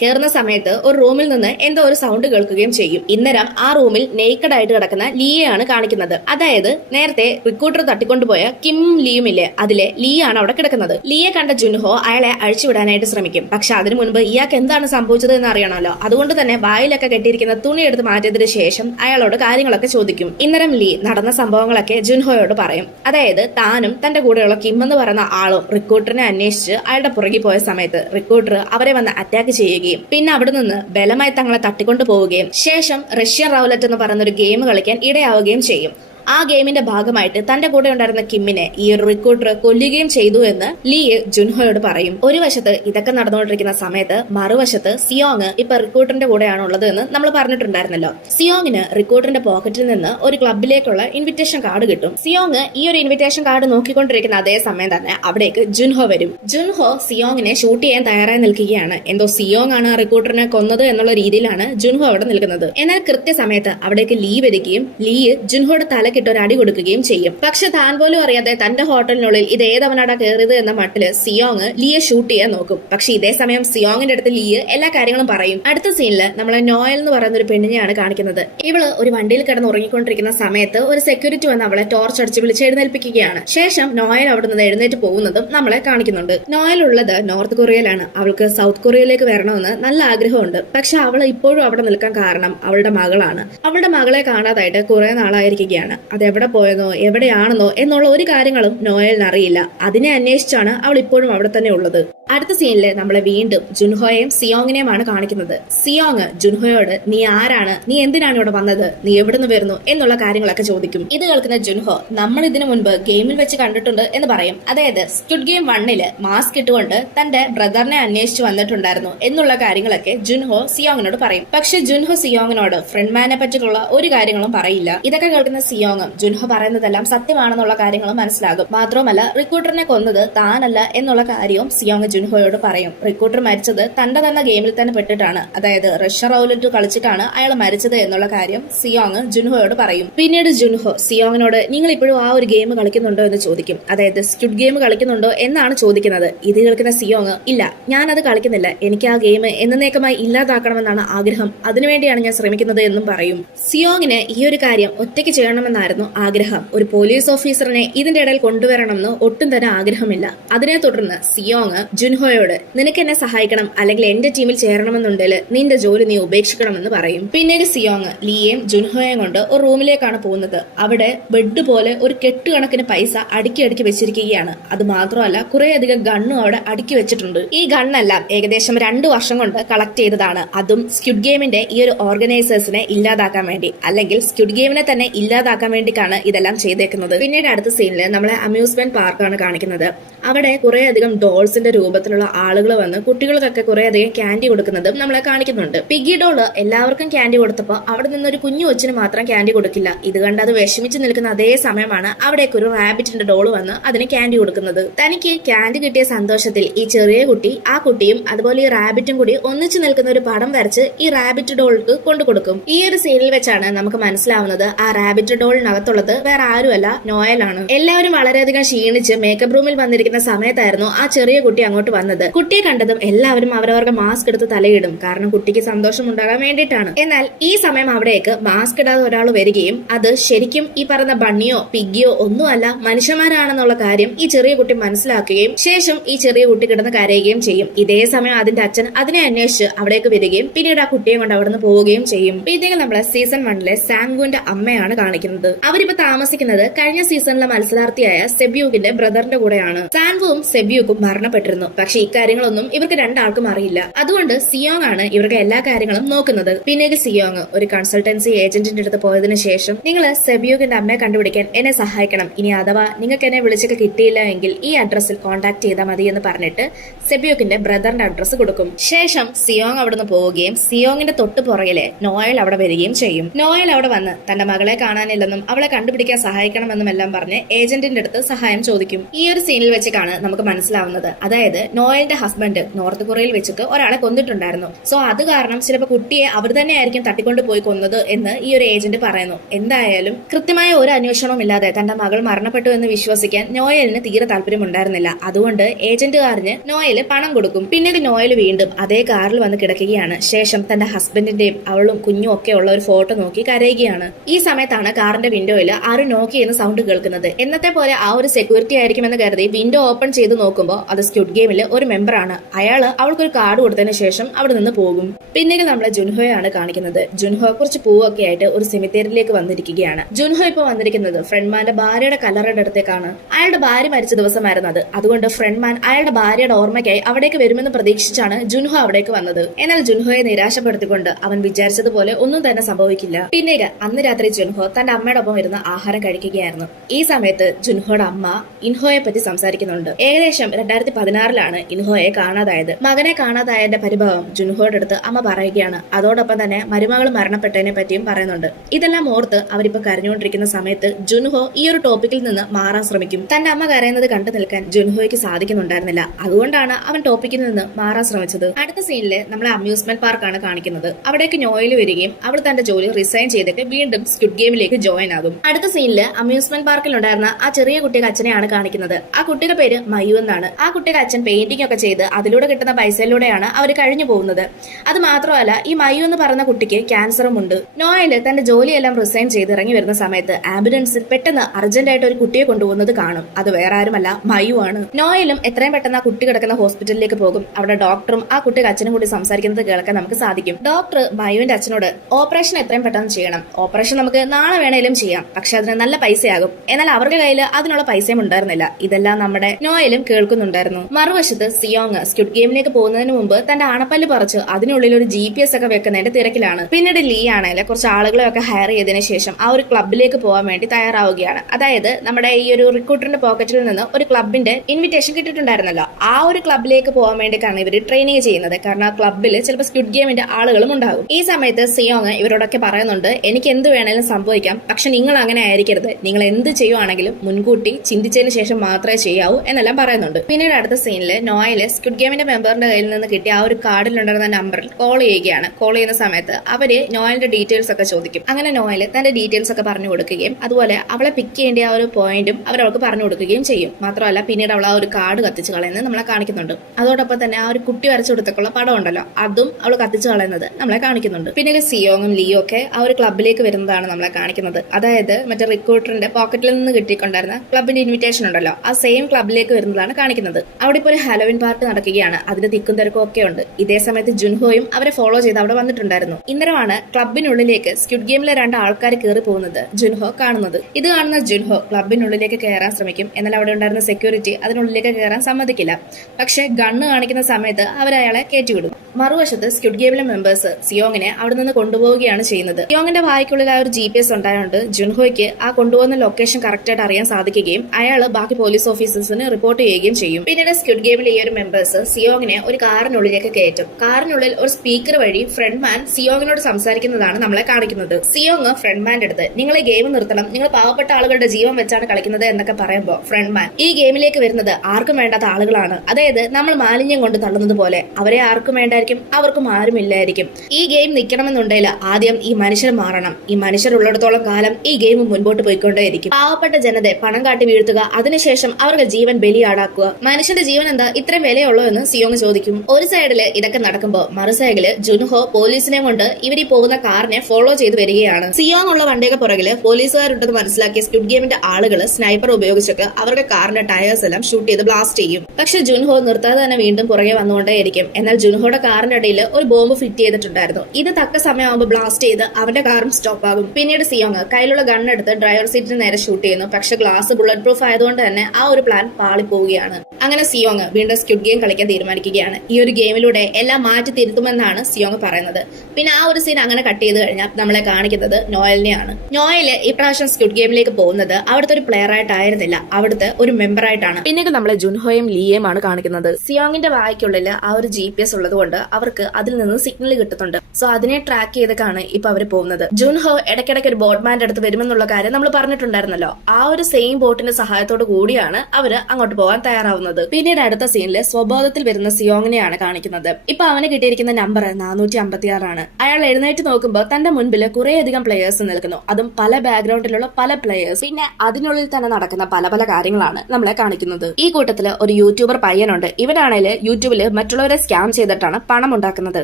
കയറുന്ന സമയത്ത് ഒരു റൂമിൽ നിന്ന് എന്തോ ഒരു സൗണ്ട് കേൾക്കുകയും ചെയ്യും. ഇന്നരം ആ റൂമിൽ നേക്കഡ് ആയിട്ട് കിടക്കുന്ന ലീയെയാണ് കാണിക്കുന്നത്. അതായത് നേരത്തെ റിക്രൂട്ടർ തട്ടിക്കൊണ്ടുപോയ കിം ലീയുമില്ലേ, അതിലെ ലീ ആണ് അവിടെ കിടക്കുന്നത്. ലീയെ കണ്ട ജുൻഹോ അയാളെ അഴിച്ചുവിടാനായിട്ട് ശ്രമിക്കും. പക്ഷെ അതിനു മുൻപ് ഇയാൾക്ക് എന്താണ് സംഭവിച്ചത് എന്ന് അറിയണമല്ലോ. അതുകൊണ്ട് തന്നെ വായിലൊക്കെ കെട്ടിയിരിക്കുന്ന തുണി എടുത്ത് മാറ്റിയതിനു ശേഷം അയാളോട് കാര്യങ്ങളൊക്കെ ചോദിക്കും. ഇന്നരം ലീ നടന്ന സംഭവങ്ങളൊക്കെ ജുൻഹോയോട് പറയും. അതായത് താനും തന്റെ കൂടെയുള്ള കിം എന്ന് പറയുന്ന ആളും റിക്രൂട്ടറിനെ അന്വേഷിച്ച് അയാളുടെ പുറകെ പോയ സമയത്ത് റിക്രൂട്ടർ അവരെ വന്ന് അറ്റാക്ക് ചെയ്യുകയും പിന്നെ അവിടെ നിന്ന് ബലമായി തങ്ങളെ തട്ടിക്കൊണ്ടു പോവുകയും ശേഷം റഷ്യൻ റൗലറ്റ് എന്ന് പറയുന്ന ഒരു ഗെയിം കളിക്കാൻ ഇടയാവുകയും ചെയ്യും. ആ ഗെയിമിന്റെ ഭാഗമായിട്ട് തന്റെ കൂടെ ഉണ്ടായിരുന്ന കിമ്മിനെ ഈ ഒരു റിക്രൂട്ടർ കൊല്ലുകയും ചെയ്തു എന്ന് ലീ ജുൻഹോയോട് പറയും. ഒരു വശത്ത് ഇതൊക്കെ നടന്നുകൊണ്ടിരിക്കുന്ന സമയത്ത് മറുവശത്ത് സിയോങ് ഇപ്പൊ റിക്രൂട്ടറിന്റെ കൂടെയാണ് ഉള്ളത് എന്ന് നമ്മൾ പറഞ്ഞിട്ടുണ്ടായിരുന്നല്ലോ. സിയോങ്ങിന് റിക്രൂട്ടറിന്റെ പോക്കറ്റിൽ നിന്ന് ഒരു ക്ലബിലേക്കുള്ള ഇൻവിറ്റേഷൻ കാർഡ് കിട്ടും. സിയോങ് ഈ ഒരു ഇൻവിറ്റേഷൻ കാർഡ് നോക്കിക്കൊണ്ടിരിക്കുന്ന അതേ സമയം തന്നെ അവിടേക്ക് ജുൻഹോ വരും. ജുൻഹോ സിയോങ്ങിനെ ഷൂട്ട് ചെയ്യാൻ തയ്യാറായി നിൽക്കുകയാണ്. എന്തോ സിയോങ് ആണ് റിക്രൂട്ടറിനെ കൊന്നത് എന്നുള്ള രീതിയിലാണ് ജുൻഹോ അവിടെ നിൽക്കുന്നത്. എന്നാൽ കൃത്യസമയത്ത് അവിടേക്ക് ലീ വരികയും ലീ ജുൻഹോയുടെ തലക്കിട്ട് ഒരു അടി കൊടുക്കുകയും ചെയ്യും. പക്ഷെ താൻ പോലും അറിയാതെ തന്റെ ഹോട്ടലിനുള്ളിൽ ഇത് ഏതവനാടാ കയറിയത് എന്ന മട്ടില് സിയോങ് ലീയെ ഷൂട്ട് ചെയ്യാൻ നോക്കും. പക്ഷെ ഇതേ സമയം സിയോങ്ങിന്റെ അടുത്ത് ലീ എല്ലാ കാര്യങ്ങളും പറയും. അടുത്ത സീനില് നമ്മളെ നോയൽ എന്ന് പറയുന്ന ഒരു പെണ്ണിനെയാണ് കാണിക്കുന്നത്. ഇവള് ഒരു വണ്ടിയിൽ കിടന്ന് ഉറങ്ങിക്കൊണ്ടിരിക്കുന്ന സമയത്ത് ഒരു സെക്യൂരിറ്റി വന്ന് അവളെ ടോർച്ച് അടിച്ച് വിളിച്ച് എഴുന്നേൽപ്പിക്കുകയാണ്. ശേഷം നോയൽ അവിടെ നിന്ന് എഴുന്നേറ്റ് പോകുന്നതും നമ്മളെ കാണിക്കുന്നുണ്ട്. നോയൽ ഉള്ളത് നോർത്ത് കൊറിയയിലാണ്. അവൾക്ക് സൗത്ത് കൊറിയയിലേക്ക് വരണമെന്ന് നല്ല ആഗ്രഹമുണ്ട്. പക്ഷെ അവൾ ഇപ്പോഴും അവിടെ നിൽക്കാൻ കാരണം അവളുടെ മകളാണ്. അവളുടെ മകളെ കാണാതായിട്ട് കുറെ നാളായിരിക്കുകയാണ്. അത് എവിടെ പോയെന്നോ എവിടെയാണെന്നോ എന്നുള്ള ഒരു കാര്യങ്ങളും നോയലിന് അറിയില്ല. അതിനെ അന്വേഷിച്ചാണ് അവൾ ഇപ്പോഴും അവിടെ തന്നെ ഉള്ളത്. അടുത്ത സീനില് നമ്മളെ വീണ്ടും ജുൻഹോയെയും സിയോങ്ങിനെയുമാണ് കാണിക്കുന്നത്. സിയോങ് ജുൻഹോയോട് നീ ആരാണ്, നീ എന്തിനാണ് ഇവിടെ വന്നത്, നീ എവിടുന്ന് വരുന്നു എന്നുള്ള കാര്യങ്ങളൊക്കെ ചോദിക്കും. ഇത് കേൾക്കുന്ന ജുൻഹോ നമ്മൾ ഇതിനു മുൻപ് ഗെയിമിൽ വെച്ച് കണ്ടിട്ടുണ്ട് എന്ന് പറയും. അതായത് സ്ക്വിഡ് ഗെയിം 1 മാസ്ക് ഇട്ടുകൊണ്ട് തന്റെ ബ്രദറിനെ അന്വേഷിച്ചു വന്നിട്ടുണ്ടായിരുന്നു എന്നുള്ള കാര്യങ്ങളൊക്കെ ജുൻഹോ സിയോങ്ങിനോട് പറയും. പക്ഷെ ജുൻഹോ സിയോങ്ങിനോട് ഫ്രണ്ട്മാനെ പറ്റിയുള്ള ഒരു കാര്യങ്ങളും പറയില്ല. ഇതൊക്കെ കേൾക്കുന്ന സിയോങ്ങും ജുൻഹോ പറയുന്നതെല്ലാം സത്യമാണെന്നുള്ള കാര്യങ്ങളും മനസ്സിലാകും. മാത്രമല്ല റിക്രൂട്ടറിനെ കൊന്നത് താനല്ല എന്നുള്ള കാര്യവും സിയോങ് ജുൻഹോയോട് പറയും. റിക്രൂട്ടർ മരിച്ചത് തന്റെ തന്നെ ഗെയിമിൽ തന്നെ പെട്ടിട്ടാണ്, അതായത് റഷ്യ റൗലറ്റ് കളിച്ചിട്ടാണ് അയാൾ മരിച്ചത് എന്നുള്ള കാര്യം സിയോങ് ജുൻഹോയോട് പറയും. പിന്നീട് ജുൻഹോ സിയോങ്ങിനോട് നിങ്ങൾ ഇപ്പോഴും ആ ഒരു ഗെയിം കളിക്കുന്നുണ്ടോ എന്ന് ചോദിക്കും. അതായത് സ്ക്വിഡ് ഗെയിം കളിക്കുന്നുണ്ടോ എന്നാണ് ചോദിക്കുന്നത്. ഇത് കേൾക്കുന്ന സിയോങ് ഇല്ല, ഞാനത് കളിക്കുന്നില്ല, എനിക്ക് ആ ഗെയിം എന്നേക്കുമായി ഇല്ലാതാക്കണമെന്നാണ് ആഗ്രഹം, അതിനുവേണ്ടിയാണ് ഞാൻ ശ്രമിക്കുന്നത് എന്നും പറയും. സിയോങ്ങിന് ഈ ഒരു കാര്യം ഒറ്റയ്ക്ക് ചെയ്യണമെന്നായിരുന്നു ആഗ്രഹം. ഒരു പോലീസ് ഓഫീസറിനെ ഇതിന്റെ ഇടയിൽ കൊണ്ടുവരണമെന്ന് ഒട്ടും തന്നെ ആഗ്രഹമില്ല. അതിനെ തുടർന്ന് സിയോങ് ജുൻഹോയോട് നിനക്ക് എന്നെ സഹായിക്കണം, അല്ലെങ്കിൽ എന്റെ ടീമിൽ ചേരണമെന്നുണ്ടെങ്കിൽ നിന്റെ ജോലി നീ ഉപേക്ഷിക്കണമെന്ന് പറയും. പിന്നീട് സിയോങ് ലീയെയും ജുൻഹോയെയും കൊണ്ട് ഒരു റൂമിലേക്കാണ് പോകുന്നത്. അവിടെ ബെഡ് പോലെ ഒരു കെട്ടുകണക്കിന് പൈസ അടുക്കി അടുക്കി വെച്ചിരിക്കുകയാണ്. അത് മാത്രമല്ല കുറെ അധികം ഗണ്ണും അവിടെ അടുക്കി വെച്ചിട്ടുണ്ട്. ഈ ഗണ്ണെല്ലാം ഏകദേശം 2 വർഷം കൊണ്ട് കളക്ട് ചെയ്തതാണ്. അതും സ്ക്വിഡ് ഗെയിമിന്റെ ഈ ഒരു ഓർഗനൈസേഴ്സിനെ ഇല്ലാതാക്കാൻ വേണ്ടി, അല്ലെങ്കിൽ സ്ക്വിഡ് ഗെയിമിനെ തന്നെ ഇല്ലാതാക്കാൻ വേണ്ടിയിട്ടാണ് ഇതെല്ലാം ചെയ്തേക്കുന്നത്. പിന്നീട് അടുത്ത സീനില് നമ്മളെ അമ്യൂസ്മെന്റ് പാർക്കാണ് കാണിക്കുന്നത്. അവിടെ കുറെ അധികം ഡോൾസിന്റെ രൂപത്തിലുള്ള ആളുകൾ വന്ന് കുട്ടികൾക്കൊക്കെ കുറെ അധികം ക്യാൻഡി കൊടുക്കുന്നതും നമ്മളെ കാണിക്കുന്നുണ്ട്. പിഗി ഡോള് എല്ലാവർക്കും ക്യാൻഡി കൊടുത്തപ്പോ അവിടെ നിന്നൊരു കുഞ്ഞു കൊച്ചിന് മാത്രം ക്യാൻഡി കൊടുക്കില്ല. ഇത് കണ്ട് അത് വിഷമിച്ച് നിൽക്കുന്ന അതേ സമയമാണ് അവിടേക്ക് ഒരു റാബിറ്റിന്റെ ഡോള് വന്ന് അതിന് ക്യാൻഡി കൊടുക്കുന്നത്. തനിക്ക് ക്യാൻഡി കിട്ടിയ സന്തോഷത്തിൽ ഈ ചെറിയ കുട്ടി ആ കുട്ടിയും അതുപോലെ ഈ റാബിറ്റും കൂടി ഒന്നിച്ചു നിൽക്കുന്ന ഒരു പടം വരച്ച് ഈ റാബിറ്റ് ഡോൾക്ക് കൊണ്ടുകൊടുക്കും. ഈ ഒരു സീനിൽ വെച്ചാണ് നമുക്ക് മനസ്സിലാവുന്നത് ആ റാബിറ്റ് ഡോളിനകത്തുള്ളത് വേറെ ആരുമല്ല, നോയലാണ്. എല്ലാവരും വളരെയധികം ക്ഷീണിച്ച് മേക്കപ്പ് റൂമിൽ വന്നിരിക്കുന്ന സമയത്തായിരുന്നു ആ ചെറിയ കുട്ടി അങ്ങോട്ട് വന്നത്. കുട്ടിയെ കണ്ടതും എല്ലാവരും അവരവർക്ക് മാസ്ക് എടുത്ത് തലയിടും, കാരണം കുട്ടിക്ക് സന്തോഷം ഉണ്ടാകാൻ വേണ്ടിയിട്ടാണ്. എന്നാൽ ഈ സമയം അവിടേക്ക് മാസ്ക് ഇടാതെ ഒരാൾ വരികയും അത് ശരിക്കും ഈ പറഞ്ഞ ബണ്ണിയോ പിഗിയോ ഒന്നുമല്ല, മനുഷ്യന്മാരാണെന്നുള്ള കാര്യം ഈ ചെറിയ കുട്ടി മനസ്സിലാക്കുകയും ശേഷം ഈ ചെറിയ കുട്ടി കിടന്ന് കരയുകയും ചെയ്യും. ഇതേ സമയം അതിന്റെ അച്ഛൻ അതിനെ അന്വേഷിച്ച് അവിടേക്ക് വരികയും പിന്നീട് ആ കുട്ടിയെ കൊണ്ട് അവിടുന്ന് പോവുകയും ചെയ്യും. പിന്നീട് നമ്മളെ സീസൺ 1 സാൻഗുവിന്റെ അമ്മയാണ് കാണിക്കുന്നത്. അവരിപ്പോ താമസിക്കുന്നത് കഴിഞ്ഞ സീസണിലെ മത്സരാർത്ഥിയായ സെബ്യൂക്കിന്റെ ബ്രദറിന്റെ കൂടെയാണ്. സാൻഗുവും സെബ്യൂക്കും മരണപ്പെട്ടിരുന്നു. പക്ഷെ ഇക്കാര്യങ്ങളൊന്നും ഇവർക്ക് രണ്ടാൾക്കും അറിയില്ല. അതുകൊണ്ട് സിയോങ് ആണ് ഇവർക്ക് എല്ലാ കാര്യങ്ങളും നോക്കുന്നത്. പിന്നീട് സിയോങ് ഒരു കൺസൾട്ടൻസി ഏജന്റിന്റെ അടുത്ത് പോയതിനു ശേഷം നിങ്ങൾ സെബ്യൂക്കിന്റെ അമ്മയെ കണ്ടുപിടിക്കാൻ എന്നെ സഹായിക്കണം, ഇനി അഥവാ നിങ്ങൾക്ക് എന്നെ വിളിച്ചൊക്കെ കിട്ടിയില്ല എങ്കിൽ ഈ അഡ്രസ്സിൽ കോൺടാക്ട് ചെയ്താൽ മതി എന്ന് പറഞ്ഞിട്ട് സെബ്യൂക്കിന്റെ ബ്രദറിന്റെ അഡ്രസ്സ് കൊടുക്കും. ശേഷം സിയോങ് അവിടുന്ന് പോവുകയും സിയോങ്ങിന്റെ തൊട്ട് പുറകിലെ നോയൽ അവിടെ വരികയും ചെയ്യും. നോയൽ അവിടെ വന്ന് തന്റെ മകളെ കാണാനില്ലെന്നും അവളെ കണ്ടുപിടിക്കാൻ സഹായിക്കണമെന്നും എല്ലാം പറഞ്ഞ് ഏജന്റിന്റെ അടുത്ത് സഹായം ചോദിക്കും. ഈ ഒരു സീനിൽ വെച്ചാണ് നമുക്ക് മനസ്സിലാവുന്നത്, അതായത് നോയലിന്റെ ഹസ്ബൻഡ് നോർത്ത് കൊറിയയിൽ വെച്ചിട്ട് ഒരാളെ കൊന്നിട്ടുണ്ടായിരുന്നു. സോ അത് കാരണം ചിലപ്പോൾ കുട്ടിയെ അവർ തന്നെ ആയിരിക്കും തട്ടിക്കൊണ്ട് പോയി കൊന്നത് എന്ന് ഈ ഒരു ഏജന്റ് പറയുന്നു. എന്തായാലും കൃത്യമായ ഒരു അന്വേഷണവും ഇല്ലാതെ തന്റെ മകൾ മരണപ്പെട്ടു എന്ന് വിശ്വസിക്കാൻ നോയലിന് തീരെ താല്പര്യം ഉണ്ടായിരുന്നില്ല. അതുകൊണ്ട് ഏജന്റുകാരന് നോയല് പണം കൊടുക്കും. പിന്നീട് നോയൽ വീണ്ടും അതേ കാറിൽ വന്ന് കിടക്കുകയാണ്. ശേഷം തന്റെ ഹസ്ബൻഡിന്റെയും അവളും കുഞ്ഞും ഒക്കെ ഉള്ള ഒരു ഫോട്ടോ നോക്കി കരയുകയാണ്. ഈ സമയത്താണ് കാറിന്റെ വിൻഡോയിൽ ആരും നോക്കി എന്ന് സൗണ്ട് കേൾക്കുന്നത്. എന്നത്തെ പോലെ ആ ഒരു സെക്യൂരിറ്റി ആയിരിക്കുമെന്ന് കരുതി വിൻഡോ ഓപ്പൺ ചെയ്ത് നോക്കുമ്പോൾ അത് സ്ക്വിഡ് ഗെയിമിലെ ഒരു മെമ്പറാണ്. അയാള് അവൾക്കൊരു കാർഡ് കൊടുത്തതിന് ശേഷം അവിടെ നിന്ന് പോകും. പിന്നീട് നമ്മളെ ജുൻഹോയാണ് കാണിക്കുന്നത്. ജുൻഹോ കുറച്ച് പൂവൊക്കെ ആയിട്ട് ഒരു സെമിത്തേരിയിലേക്ക് വന്നിരിക്കുകയാണ്. ജുൻഹോ ഇപ്പൊ വന്നിരിക്കുന്നത് ഫ്രണ്ട്മാന്റെ ഭാര്യയുടെ കല്ലറയുടെ അടുത്തേക്കാണ്. അയാളുടെ ഭാര്യ മരിച്ച ദിവസമായിരുന്നു അത്. അതുകൊണ്ട് ഫ്രണ്ട്മാൻ അയാളുടെ ഭാര്യയുടെ ഓർമ്മയ്ക്കായി അവിടേക്ക് വരുമെന്ന് പ്രതീക്ഷിച്ചാണ് ജുൻഹോ അവിടേക്ക് വന്നത്. എന്നാൽ ജുൻഹോയെ നിരാശപ്പെടുത്തിക്കൊണ്ട് അവൻ വിചാരിച്ചതുപോലെ ഒന്നും തന്നെ സംഭവിക്കില്ല. പിന്നീട് അന്ന് രാത്രി ജുൻഹോ തന്റെ അമ്മയുടെ ജുൻഹോയോടൊപ്പം ഇരുന്ന് ആഹാരം കഴിക്കുകയായിരുന്നു. ഈ സമയത്ത് ജുൻഹോയുടെ അമ്മ ഇൻഹോയെ പറ്റി സംസാരിക്കുന്നുണ്ട്. ഏകദേശം 2016 ഇൻഹോയെ കാണാതായത്. മകനെ കാണാതായതിന്റെ പരിഭവം ജുൻഹോയുടെ അടുത്ത് അമ്മ പറയുകയാണ്. അതോടൊപ്പം തന്നെ മരുമകൾ മരണപ്പെട്ടതിനെ പറ്റിയും പറയുന്നുണ്ട്. ഇതെല്ലാം ഓർത്ത് അവരിപ്പോ കരഞ്ഞുകൊണ്ടിരിക്കുന്ന സമയത്ത് ജുൻഹോ ഈ ഒരു ടോപ്പിക്കിൽ നിന്ന് മാറാൻ ശ്രമിക്കും. തന്റെ അമ്മ കരയുന്നത് കണ്ടു നിൽക്കാൻ ജുൻഹോയ്ക്ക് സാധിക്കുന്നുണ്ടായിരുന്നില്ല. അതുകൊണ്ടാണ് അവൻ ടോപ്പിക്കിൽ നിന്ന് മാറാൻ ശ്രമിച്ചത്. അടുത്ത സീനില് നമ്മളെ അമ്യൂസ്മെന്റ് പാർക്കാണ് കാണിക്കുന്നത്. അവിടേക്ക് നോയൽ വരികയും അവൾ തന്റെ ജോലി റിസൈൻ ചെയ്തിട്ട് വീണ്ടും സ്ക്വിഡ് ഗെയിമിലേക്ക് ജോയിൻ ആകും. അടുത്ത സീനില് അമ്യൂസ്മെന്റ് പാർക്കിൽ ഉണ്ടായിരുന്ന ആ ചെറിയ കുട്ടിയുടെ അച്ഛനെയാണ് കാണിക്കുന്നത്. ആ കുട്ടിയുടെ പേര് മയു എന്നാണ്. ആ കുട്ടിയുടെ അച്ഛൻ പെയിന്റിംഗ് ഒക്കെ ചെയ്ത് അതിലൂടെ കിട്ടുന്ന പൈസയിലൂടെയാണ് അവർ കഴിഞ്ഞു പോകുന്നത്. അത് മാത്രമല്ല ഈ മയു എന്ന് പറയുന്ന കുട്ടിക്ക് ക്യാൻസറും ഉണ്ട്. നോയല് തന്റെ ജോലിയെല്ലാം റിസൈൻ ചെയ്ത് ഇറങ്ങി വരുന്ന സമയത്ത് ആംബുലൻസിൽ പെട്ടെന്ന് അർജന്റായിട്ട് ഒരു കുട്ടിയെ കൊണ്ടുപോകുന്നത് കാണും. അത് വേറെ ആരുമല്ല, മയു ആണ്. നോയലും എത്രയും പെട്ടെന്ന് ആ കുട്ടി കിടക്കുന്ന ഹോസ്പിറ്റലിലേക്ക് പോകും. അവിടെ ഡോക്ടറും ആ കുട്ടിയുടെ അച്ഛനും കൂടി സംസാരിക്കുന്നത് കേൾക്കാൻ നമുക്ക് സാധിക്കും. ഡോക്ടർ മയുവിന്റെ അച്ഛനോട് ഓപ്പറേഷൻ എത്രയും പെട്ടെന്ന് ചെയ്യണം, ഓപ്പറേഷൻ നമുക്ക് നാളെ വേണേലും ചെയ്യാം, പക്ഷെ അതിന് നല്ല പൈസയാകും. എന്നാൽ അവരുടെ കയ്യിൽ അതിനുള്ള പൈസയും ഉണ്ടായിരുന്നില്ല. ഇതെല്ലാം നമ്മുടെ നോയലും കേൾക്കുന്നുണ്ടായിരുന്നു. മറുവശത്ത് സിയോങ് സ്ക്വിഡ് ഗെയിമിലേക്ക് പോകുന്നതിന് മുമ്പ് തന്റെ അണപ്പല്ല് പറിച്ച് അതിനുള്ളിൽ ഒരു GPS ഒക്കെ വെക്കുന്നതിന്റെ തിരക്കിലാണ്. പിന്നീട് ലീ ആണെങ്കിൽ കുറച്ച് ആളുകളെ ഒക്കെ ഹയർ ചെയ്തതിനു ശേഷം ആ ഒരു ക്ലബിലേക്ക് പോകാൻ വേണ്ടി തയ്യാറാവുകയാണ്. അതായത് നമ്മുടെ ഈ ഒരു റിക്രൂട്ടറിന്റെ പോക്കറ്റിൽ നിന്ന് ഒരു ക്ലബിന്റെ ഇൻവിറ്റേഷൻ കിട്ടിയിട്ടുണ്ടായിരുന്നല്ലോ. ആ ഒരു ക്ലബിലേക്ക് പോകാൻ വേണ്ടിയിട്ടാണ് ഇവർ ട്രെയിനിങ് ചെയ്യുന്നത്. കാരണം ആ ക്ലബിൽ ചിലപ്പോൾ സ്ക്വിഡ് ഗെയിമിന്റെ ആളുകളും ഉണ്ടാകും. ഈ സമയത്ത് സിയോങ് ഇവരോടൊക്കെ പറയുന്നുണ്ട്, എനിക്ക് എന്ത് വേണേലും സംഭവിക്കാം, പക്ഷെ നിങ്ങൾ അങ്ങനെ ആയിരിക്കരുത്. നിങ്ങൾ എന്ത് ചെയ്യുവാണെങ്കിലും മുൻകൂട്ടി ചിന്തിച്ചതിന് ശേഷം മാത്രമേ ചെയ്യാവൂ എന്നെല്ലാം പറയുന്നുണ്ട്. പിന്നീട് അടുത്ത സീനില് നോയല് സ്ക്വിഡ് ഗെയിമിന്റെ മെമ്പറിന്റെ കയ്യിൽ നിന്ന് കിട്ടിയ ആ ഒരു കാർഡിലുണ്ടായിരുന്ന നമ്പറിൽ കോൾ ചെയ്യുകയാണ്. കോൾ ചെയ്യുന്ന സമയത്ത് അവര് നോയലിന്റെ ഡീറ്റെയിൽസ് ഒക്കെ ചോദിക്കും. അങ്ങനെ നോയല് തന്റെ ഡീറ്റെയിൽസ് ഒക്കെ പറഞ്ഞു കൊടുക്കുകയും അതുപോലെ അവളെ പിക്ക് ചെയ്യേണ്ട ആ ഒരു പോയിന്റും അവർക്ക് പറഞ്ഞു കൊടുക്കുകയും ചെയ്യും. മാത്രമല്ല പിന്നീട് അവൾ ആ ഒരു കാർഡ് കത്തിച്ച് കളയുന്നത് നമ്മളെ കാണിക്കുന്നുണ്ട്. അതോടൊപ്പം തന്നെ ആ ഒരു കുട്ടി വരച്ചു കൊടുത്തുള്ള പടം ഉണ്ടല്ലോ, അതും അവൾ കത്തിച്ച് കളയുന്നത് നമ്മളെ കാണിക്കുന്നുണ്ട്. പിന്നീട് സിയോങ്ങും ലിയോ ഒക്കെ ആ ഒരു ക്ലബിലേക്ക് വരുന്നതാണ് നമ്മളെ കാണിക്കുന്നത്. അതായത് മറ്റേ റിക്രൂട്ടറിന്റെ പോക്കറ്റിൽ നിന്ന് കിട്ടിക്കൊണ്ടിരുന്ന ക്ലബിന്റെ ഇൻവിറ്റേഷൻ ഉണ്ടല്ലോ, ആ സെയിം ക്ലബിലേക്ക് വരുന്നതാണ് കാണിക്കുന്നത്. അവിടെ ഇപ്പോൾ ഒരു ഹാലോവിൻ പാർട്ടി നടക്കുകയാണ്. അതിന്റെ തിക്കും തിരക്കും ഒക്കെ ഉണ്ട്. ഇതേ സമയത്ത് ജുൻഹോയും അവരെ ഫോളോ ചെയ്ത് അവിടെ വന്നിട്ടുണ്ടായിരുന്നു. ഇന്നരമാണ് ക്ലബിനുള്ളിലേക്ക് സ്ക്വിഡ് ഗെയിമിലെ 2 ആൾക്കാർ കയറി പോകുന്നത് ജുൻഹോ കാണുന്നത്. ഇത് കാണുന്ന ജുൻഹോ ക്ലബിനുള്ളിലേക്ക് കയറാൻ ശ്രമിക്കും. എന്നാൽ അവിടെ ഉണ്ടായിരുന്ന സെക്യൂരിറ്റി അതിനുള്ളിലേക്ക് കയറാൻ സമ്മതിക്കില്ല. പക്ഷെ ഗണ്ണ് കാണിക്കുന്ന സമയത്ത് അവരയാളെ കയറ്റിവിടും. മറുവശത്ത് സ്ക്വിഡ് ഗെയിമിലെ മെമ്പേഴ്സ് സിയോങ്ങിനെ അവിടെ നിന്ന് കൊണ്ടുപോവുകയാണ് ചെയ്യുന്നത്. സിയോങ്ങിന്റെ വായ്ക്കുള്ളിൽ ആ ഒരു GPS ഉണ്ടായതുകൊണ്ട് ജുൻഹോയ്ക്ക് ആ കൊണ്ടുപോകുന്ന ലൊക്കേഷൻ കറക്റ്റ് ആയിട്ട് അറിയാൻ സാധിക്കുകയും അയാൾ ബാക്കി പോലീസ് ഓഫീസേഴ്സിന് റിപ്പോർട്ട് ചെയ്യുകയും ചെയ്യും. പിന്നീട് സ്ക്വിഡ് ഗെയിമിലെ ഈ ഒരു മെമ്പേഴ്സ് സിയോങ്ങിനെ ഒരു കാറിനുള്ളിലേക്ക് കയറ്റും. കാറിനുള്ളിൽ ഒരു സ്പീക്കർ വഴി ഫ്രണ്ട്മാൻ സിയോങ്ങിനോട് സംസാരിക്കുന്നതാണ് നമ്മളെ കാണിക്കുന്നത്. സിയോങ് ഫ്രണ്ട്മാന്റെ അടുത്ത് നിങ്ങൾ ഈ ഗെയിം നിർത്തണം, നിങ്ങൾ പാവപ്പെട്ട ആളുകളുടെ ജീവൻ വെച്ചാണ് കളിക്കുന്നത് എന്നൊക്കെ പറയുമ്പോൾ ഫ്രണ്ട്മാൻ ഈ ഗെയിമിലേക്ക് വരുന്നത് ആർക്കും വേണ്ടാത്ത ആളുകളാണ്. അതായത് നമ്മൾ മാലിന്യം കൊണ്ട് തള്ളുന്നത് പോലെ അവരെ ആർക്കും വേണ്ടായിരിക്കും, അവർക്കും ആരുമില്ലായിരിക്കും. ഈ ഗെയിം നിൽക്കണമെന്നുണ്ടെങ്കിൽ ആദ്യം ഈ മനുഷ്യർ മാറണം. ഈ മനുഷ്യരുള്ളിടത്തോളം കാലം ഈ ഗെയിം മുൻപോട്ട് പോയിക്കൊണ്ടേയിരിക്കും. പാവപ്പെട്ട ജനതയെ പണം കാട്ടി വീഴ്ത്തുക, അതിനുശേഷം അവർക്ക് ജീവൻ ബലിയാടാക്കുക. മനുഷ്യന്റെ ജീവൻ എന്താ ഇത്രയും വിലയുള്ളൂ എന്ന് സിയോങ് ചോദിക്കും. ഒരു സൈഡില് ഇതൊക്കെ നടക്കുമ്പോൾ മറു സൈഡില് ജുൻഹോ പോലീസിനെ കൊണ്ട് ഇവർ ഈ പോകുന്ന കാറിനെ ഫോളോ ചെയ്ത് വരികയാണ്. സിയോങ് ഉള്ള വണ്ടിയൊക്കെ പുറകില് പോലീസുകാരുണ്ടെന്ന് മനസ്സിലാക്കിയ സ്ക്വിഡ് ഗെയിമിന്റെ ആളുകൾ സ്നൈപ്പർ ഉപയോഗിച്ചൊക്കെ അവരുടെ കാറിന്റെ ടയേഴ്സ് എല്ലാം ഷൂട്ട് ചെയ്ത് ബ്ലാസ്റ്റ് ചെയ്യും. പക്ഷെ ജുൻഹോ നിർത്താതെ തന്നെ വീണ്ടും പുറകെ വന്നുകൊണ്ടേയിരിക്കും. എന്നാൽ ജുൻഹോയുടെ കാറിന്റെ ഇടയിൽ ഒരു ബോംബ് ഫിറ്റ് ചെയ്തിട്ടുണ്ടായിരുന്നു. ഇത് തക്ക സമയമാകുമ്പോൾ ബ്ലാസ്റ്റ് ചെയ്ത് അവന്റെ കാറും സ്റ്റോപ്പ് ആകും. പിന്നീട് സിയോങ് കയ്യിലുള്ള ഗണ്ണെടുത്ത് ഡ്രൈവർ സീറ്റിന് നേരെ ഷൂട്ട് ചെയ്യുന്നു. പക്ഷെ ഗ്ലാസ് ബുള്ളറ്റ് പ്രൂഫ് ആയതുകൊണ്ട് തന്നെ ആ ഒരു പ്ലാൻ പാളിപ്പോവുകയാണ്. അങ്ങനെ സിയോങ് വീണ്ടും സ്ക്വിഡ് ഗെയിം കളിക്കാൻ തീരുമാനിക്കുകയാണ്. ഈ ഒരു ഗെയിമിലൂടെ എല്ലാം മാറ്റി തിരുത്തുമെന്നാണ് സിയോങ് പറയുന്നത്. പിന്നെ ആ ഒരു സീൻ അങ്ങനെ കട്ട് ചെയ്ത് കഴിഞ്ഞാൽ നമ്മളെ കാണിക്കുന്നത് നോയലിനെയാണ്. നോയല് ഈ പ്രാവശ്യം സ്ക്വിഡ് ഗെയിമിലേക്ക് പോകുന്നത് അവിടുത്തെ ഒരു പ്ലെയർ ആയിട്ടായിരുന്നില്ല, അവിടുത്തെ ഒരു മെമ്പർ ആയിട്ടാണ്. പിന്നീട് നമ്മളെ ജുൻഹോയും ലിയേയും ആണ് കാണിക്കുന്നത്. സിയോങ്ങിന്റെ വായ്ക്കുള്ളിൽ ആ ഒരു GPS ഉള്ളത് കൊണ്ട് അവർക്ക് അതിൽ നിന്ന് സിഗ്നൽ കിട്ടുന്നുണ്ട്. സോ അതിനെ ട്രാക്ക് ചെയ്തൊക്കെയാണ് ഇപ്പൊ അവർ പോകുന്നത്. ജുൻഹോ ഇടയ്ക്കിടയ്ക്ക് ഒരു ബോട്ട്മാന്റെ അടുത്ത് വരുമെന്നുള്ള കാര്യം നമ്മൾ പറഞ്ഞിട്ടുണ്ടായിരുന്നല്ലോ. ആ ഒരു സെയിം ബോട്ടിന്റെ സഹായത്തോട് കൂടിയാണ് അവര് അങ്ങോട്ട് പോകാൻ തയ്യാറാവുന്നത്. പിന്നീട് അടുത്ത സീനില് സ്വബോധത്തിൽ വരുന്ന സിയോങ്ങിനെയാണ് കാണിക്കുന്നത്. ഇപ്പൊ അവന് കിട്ടിയിരിക്കുന്ന നമ്പർ 456 ആണ്. അയാൾ എഴുന്നേറ്റ് നോക്കുമ്പോൾ തന്റെ മുൻപിൽ കുറേയധികം പ്ലേയേഴ്സ് നിൽക്കുന്നു. അതും പല ബാക്ക്ഗ്രൗണ്ടിലുള്ള പല പ്ലേയേഴ്സ്. പിന്നെ അതിനുള്ളിൽ തന്നെ നടക്കുന്ന പല പല കാര്യങ്ങളാണ് നമ്മളെ കാണിക്കുന്നത്. ഈ കൂട്ടത്തില് ഒരു യൂട്യൂബർ പയ്യനുണ്ട്. ഇവനാണേല് യൂട്യൂബില് മറ്റുള്ളവരെ സ്കാം ചെയ്തിട്ടാണ് പണം ഉണ്ടാക്കുന്നത്.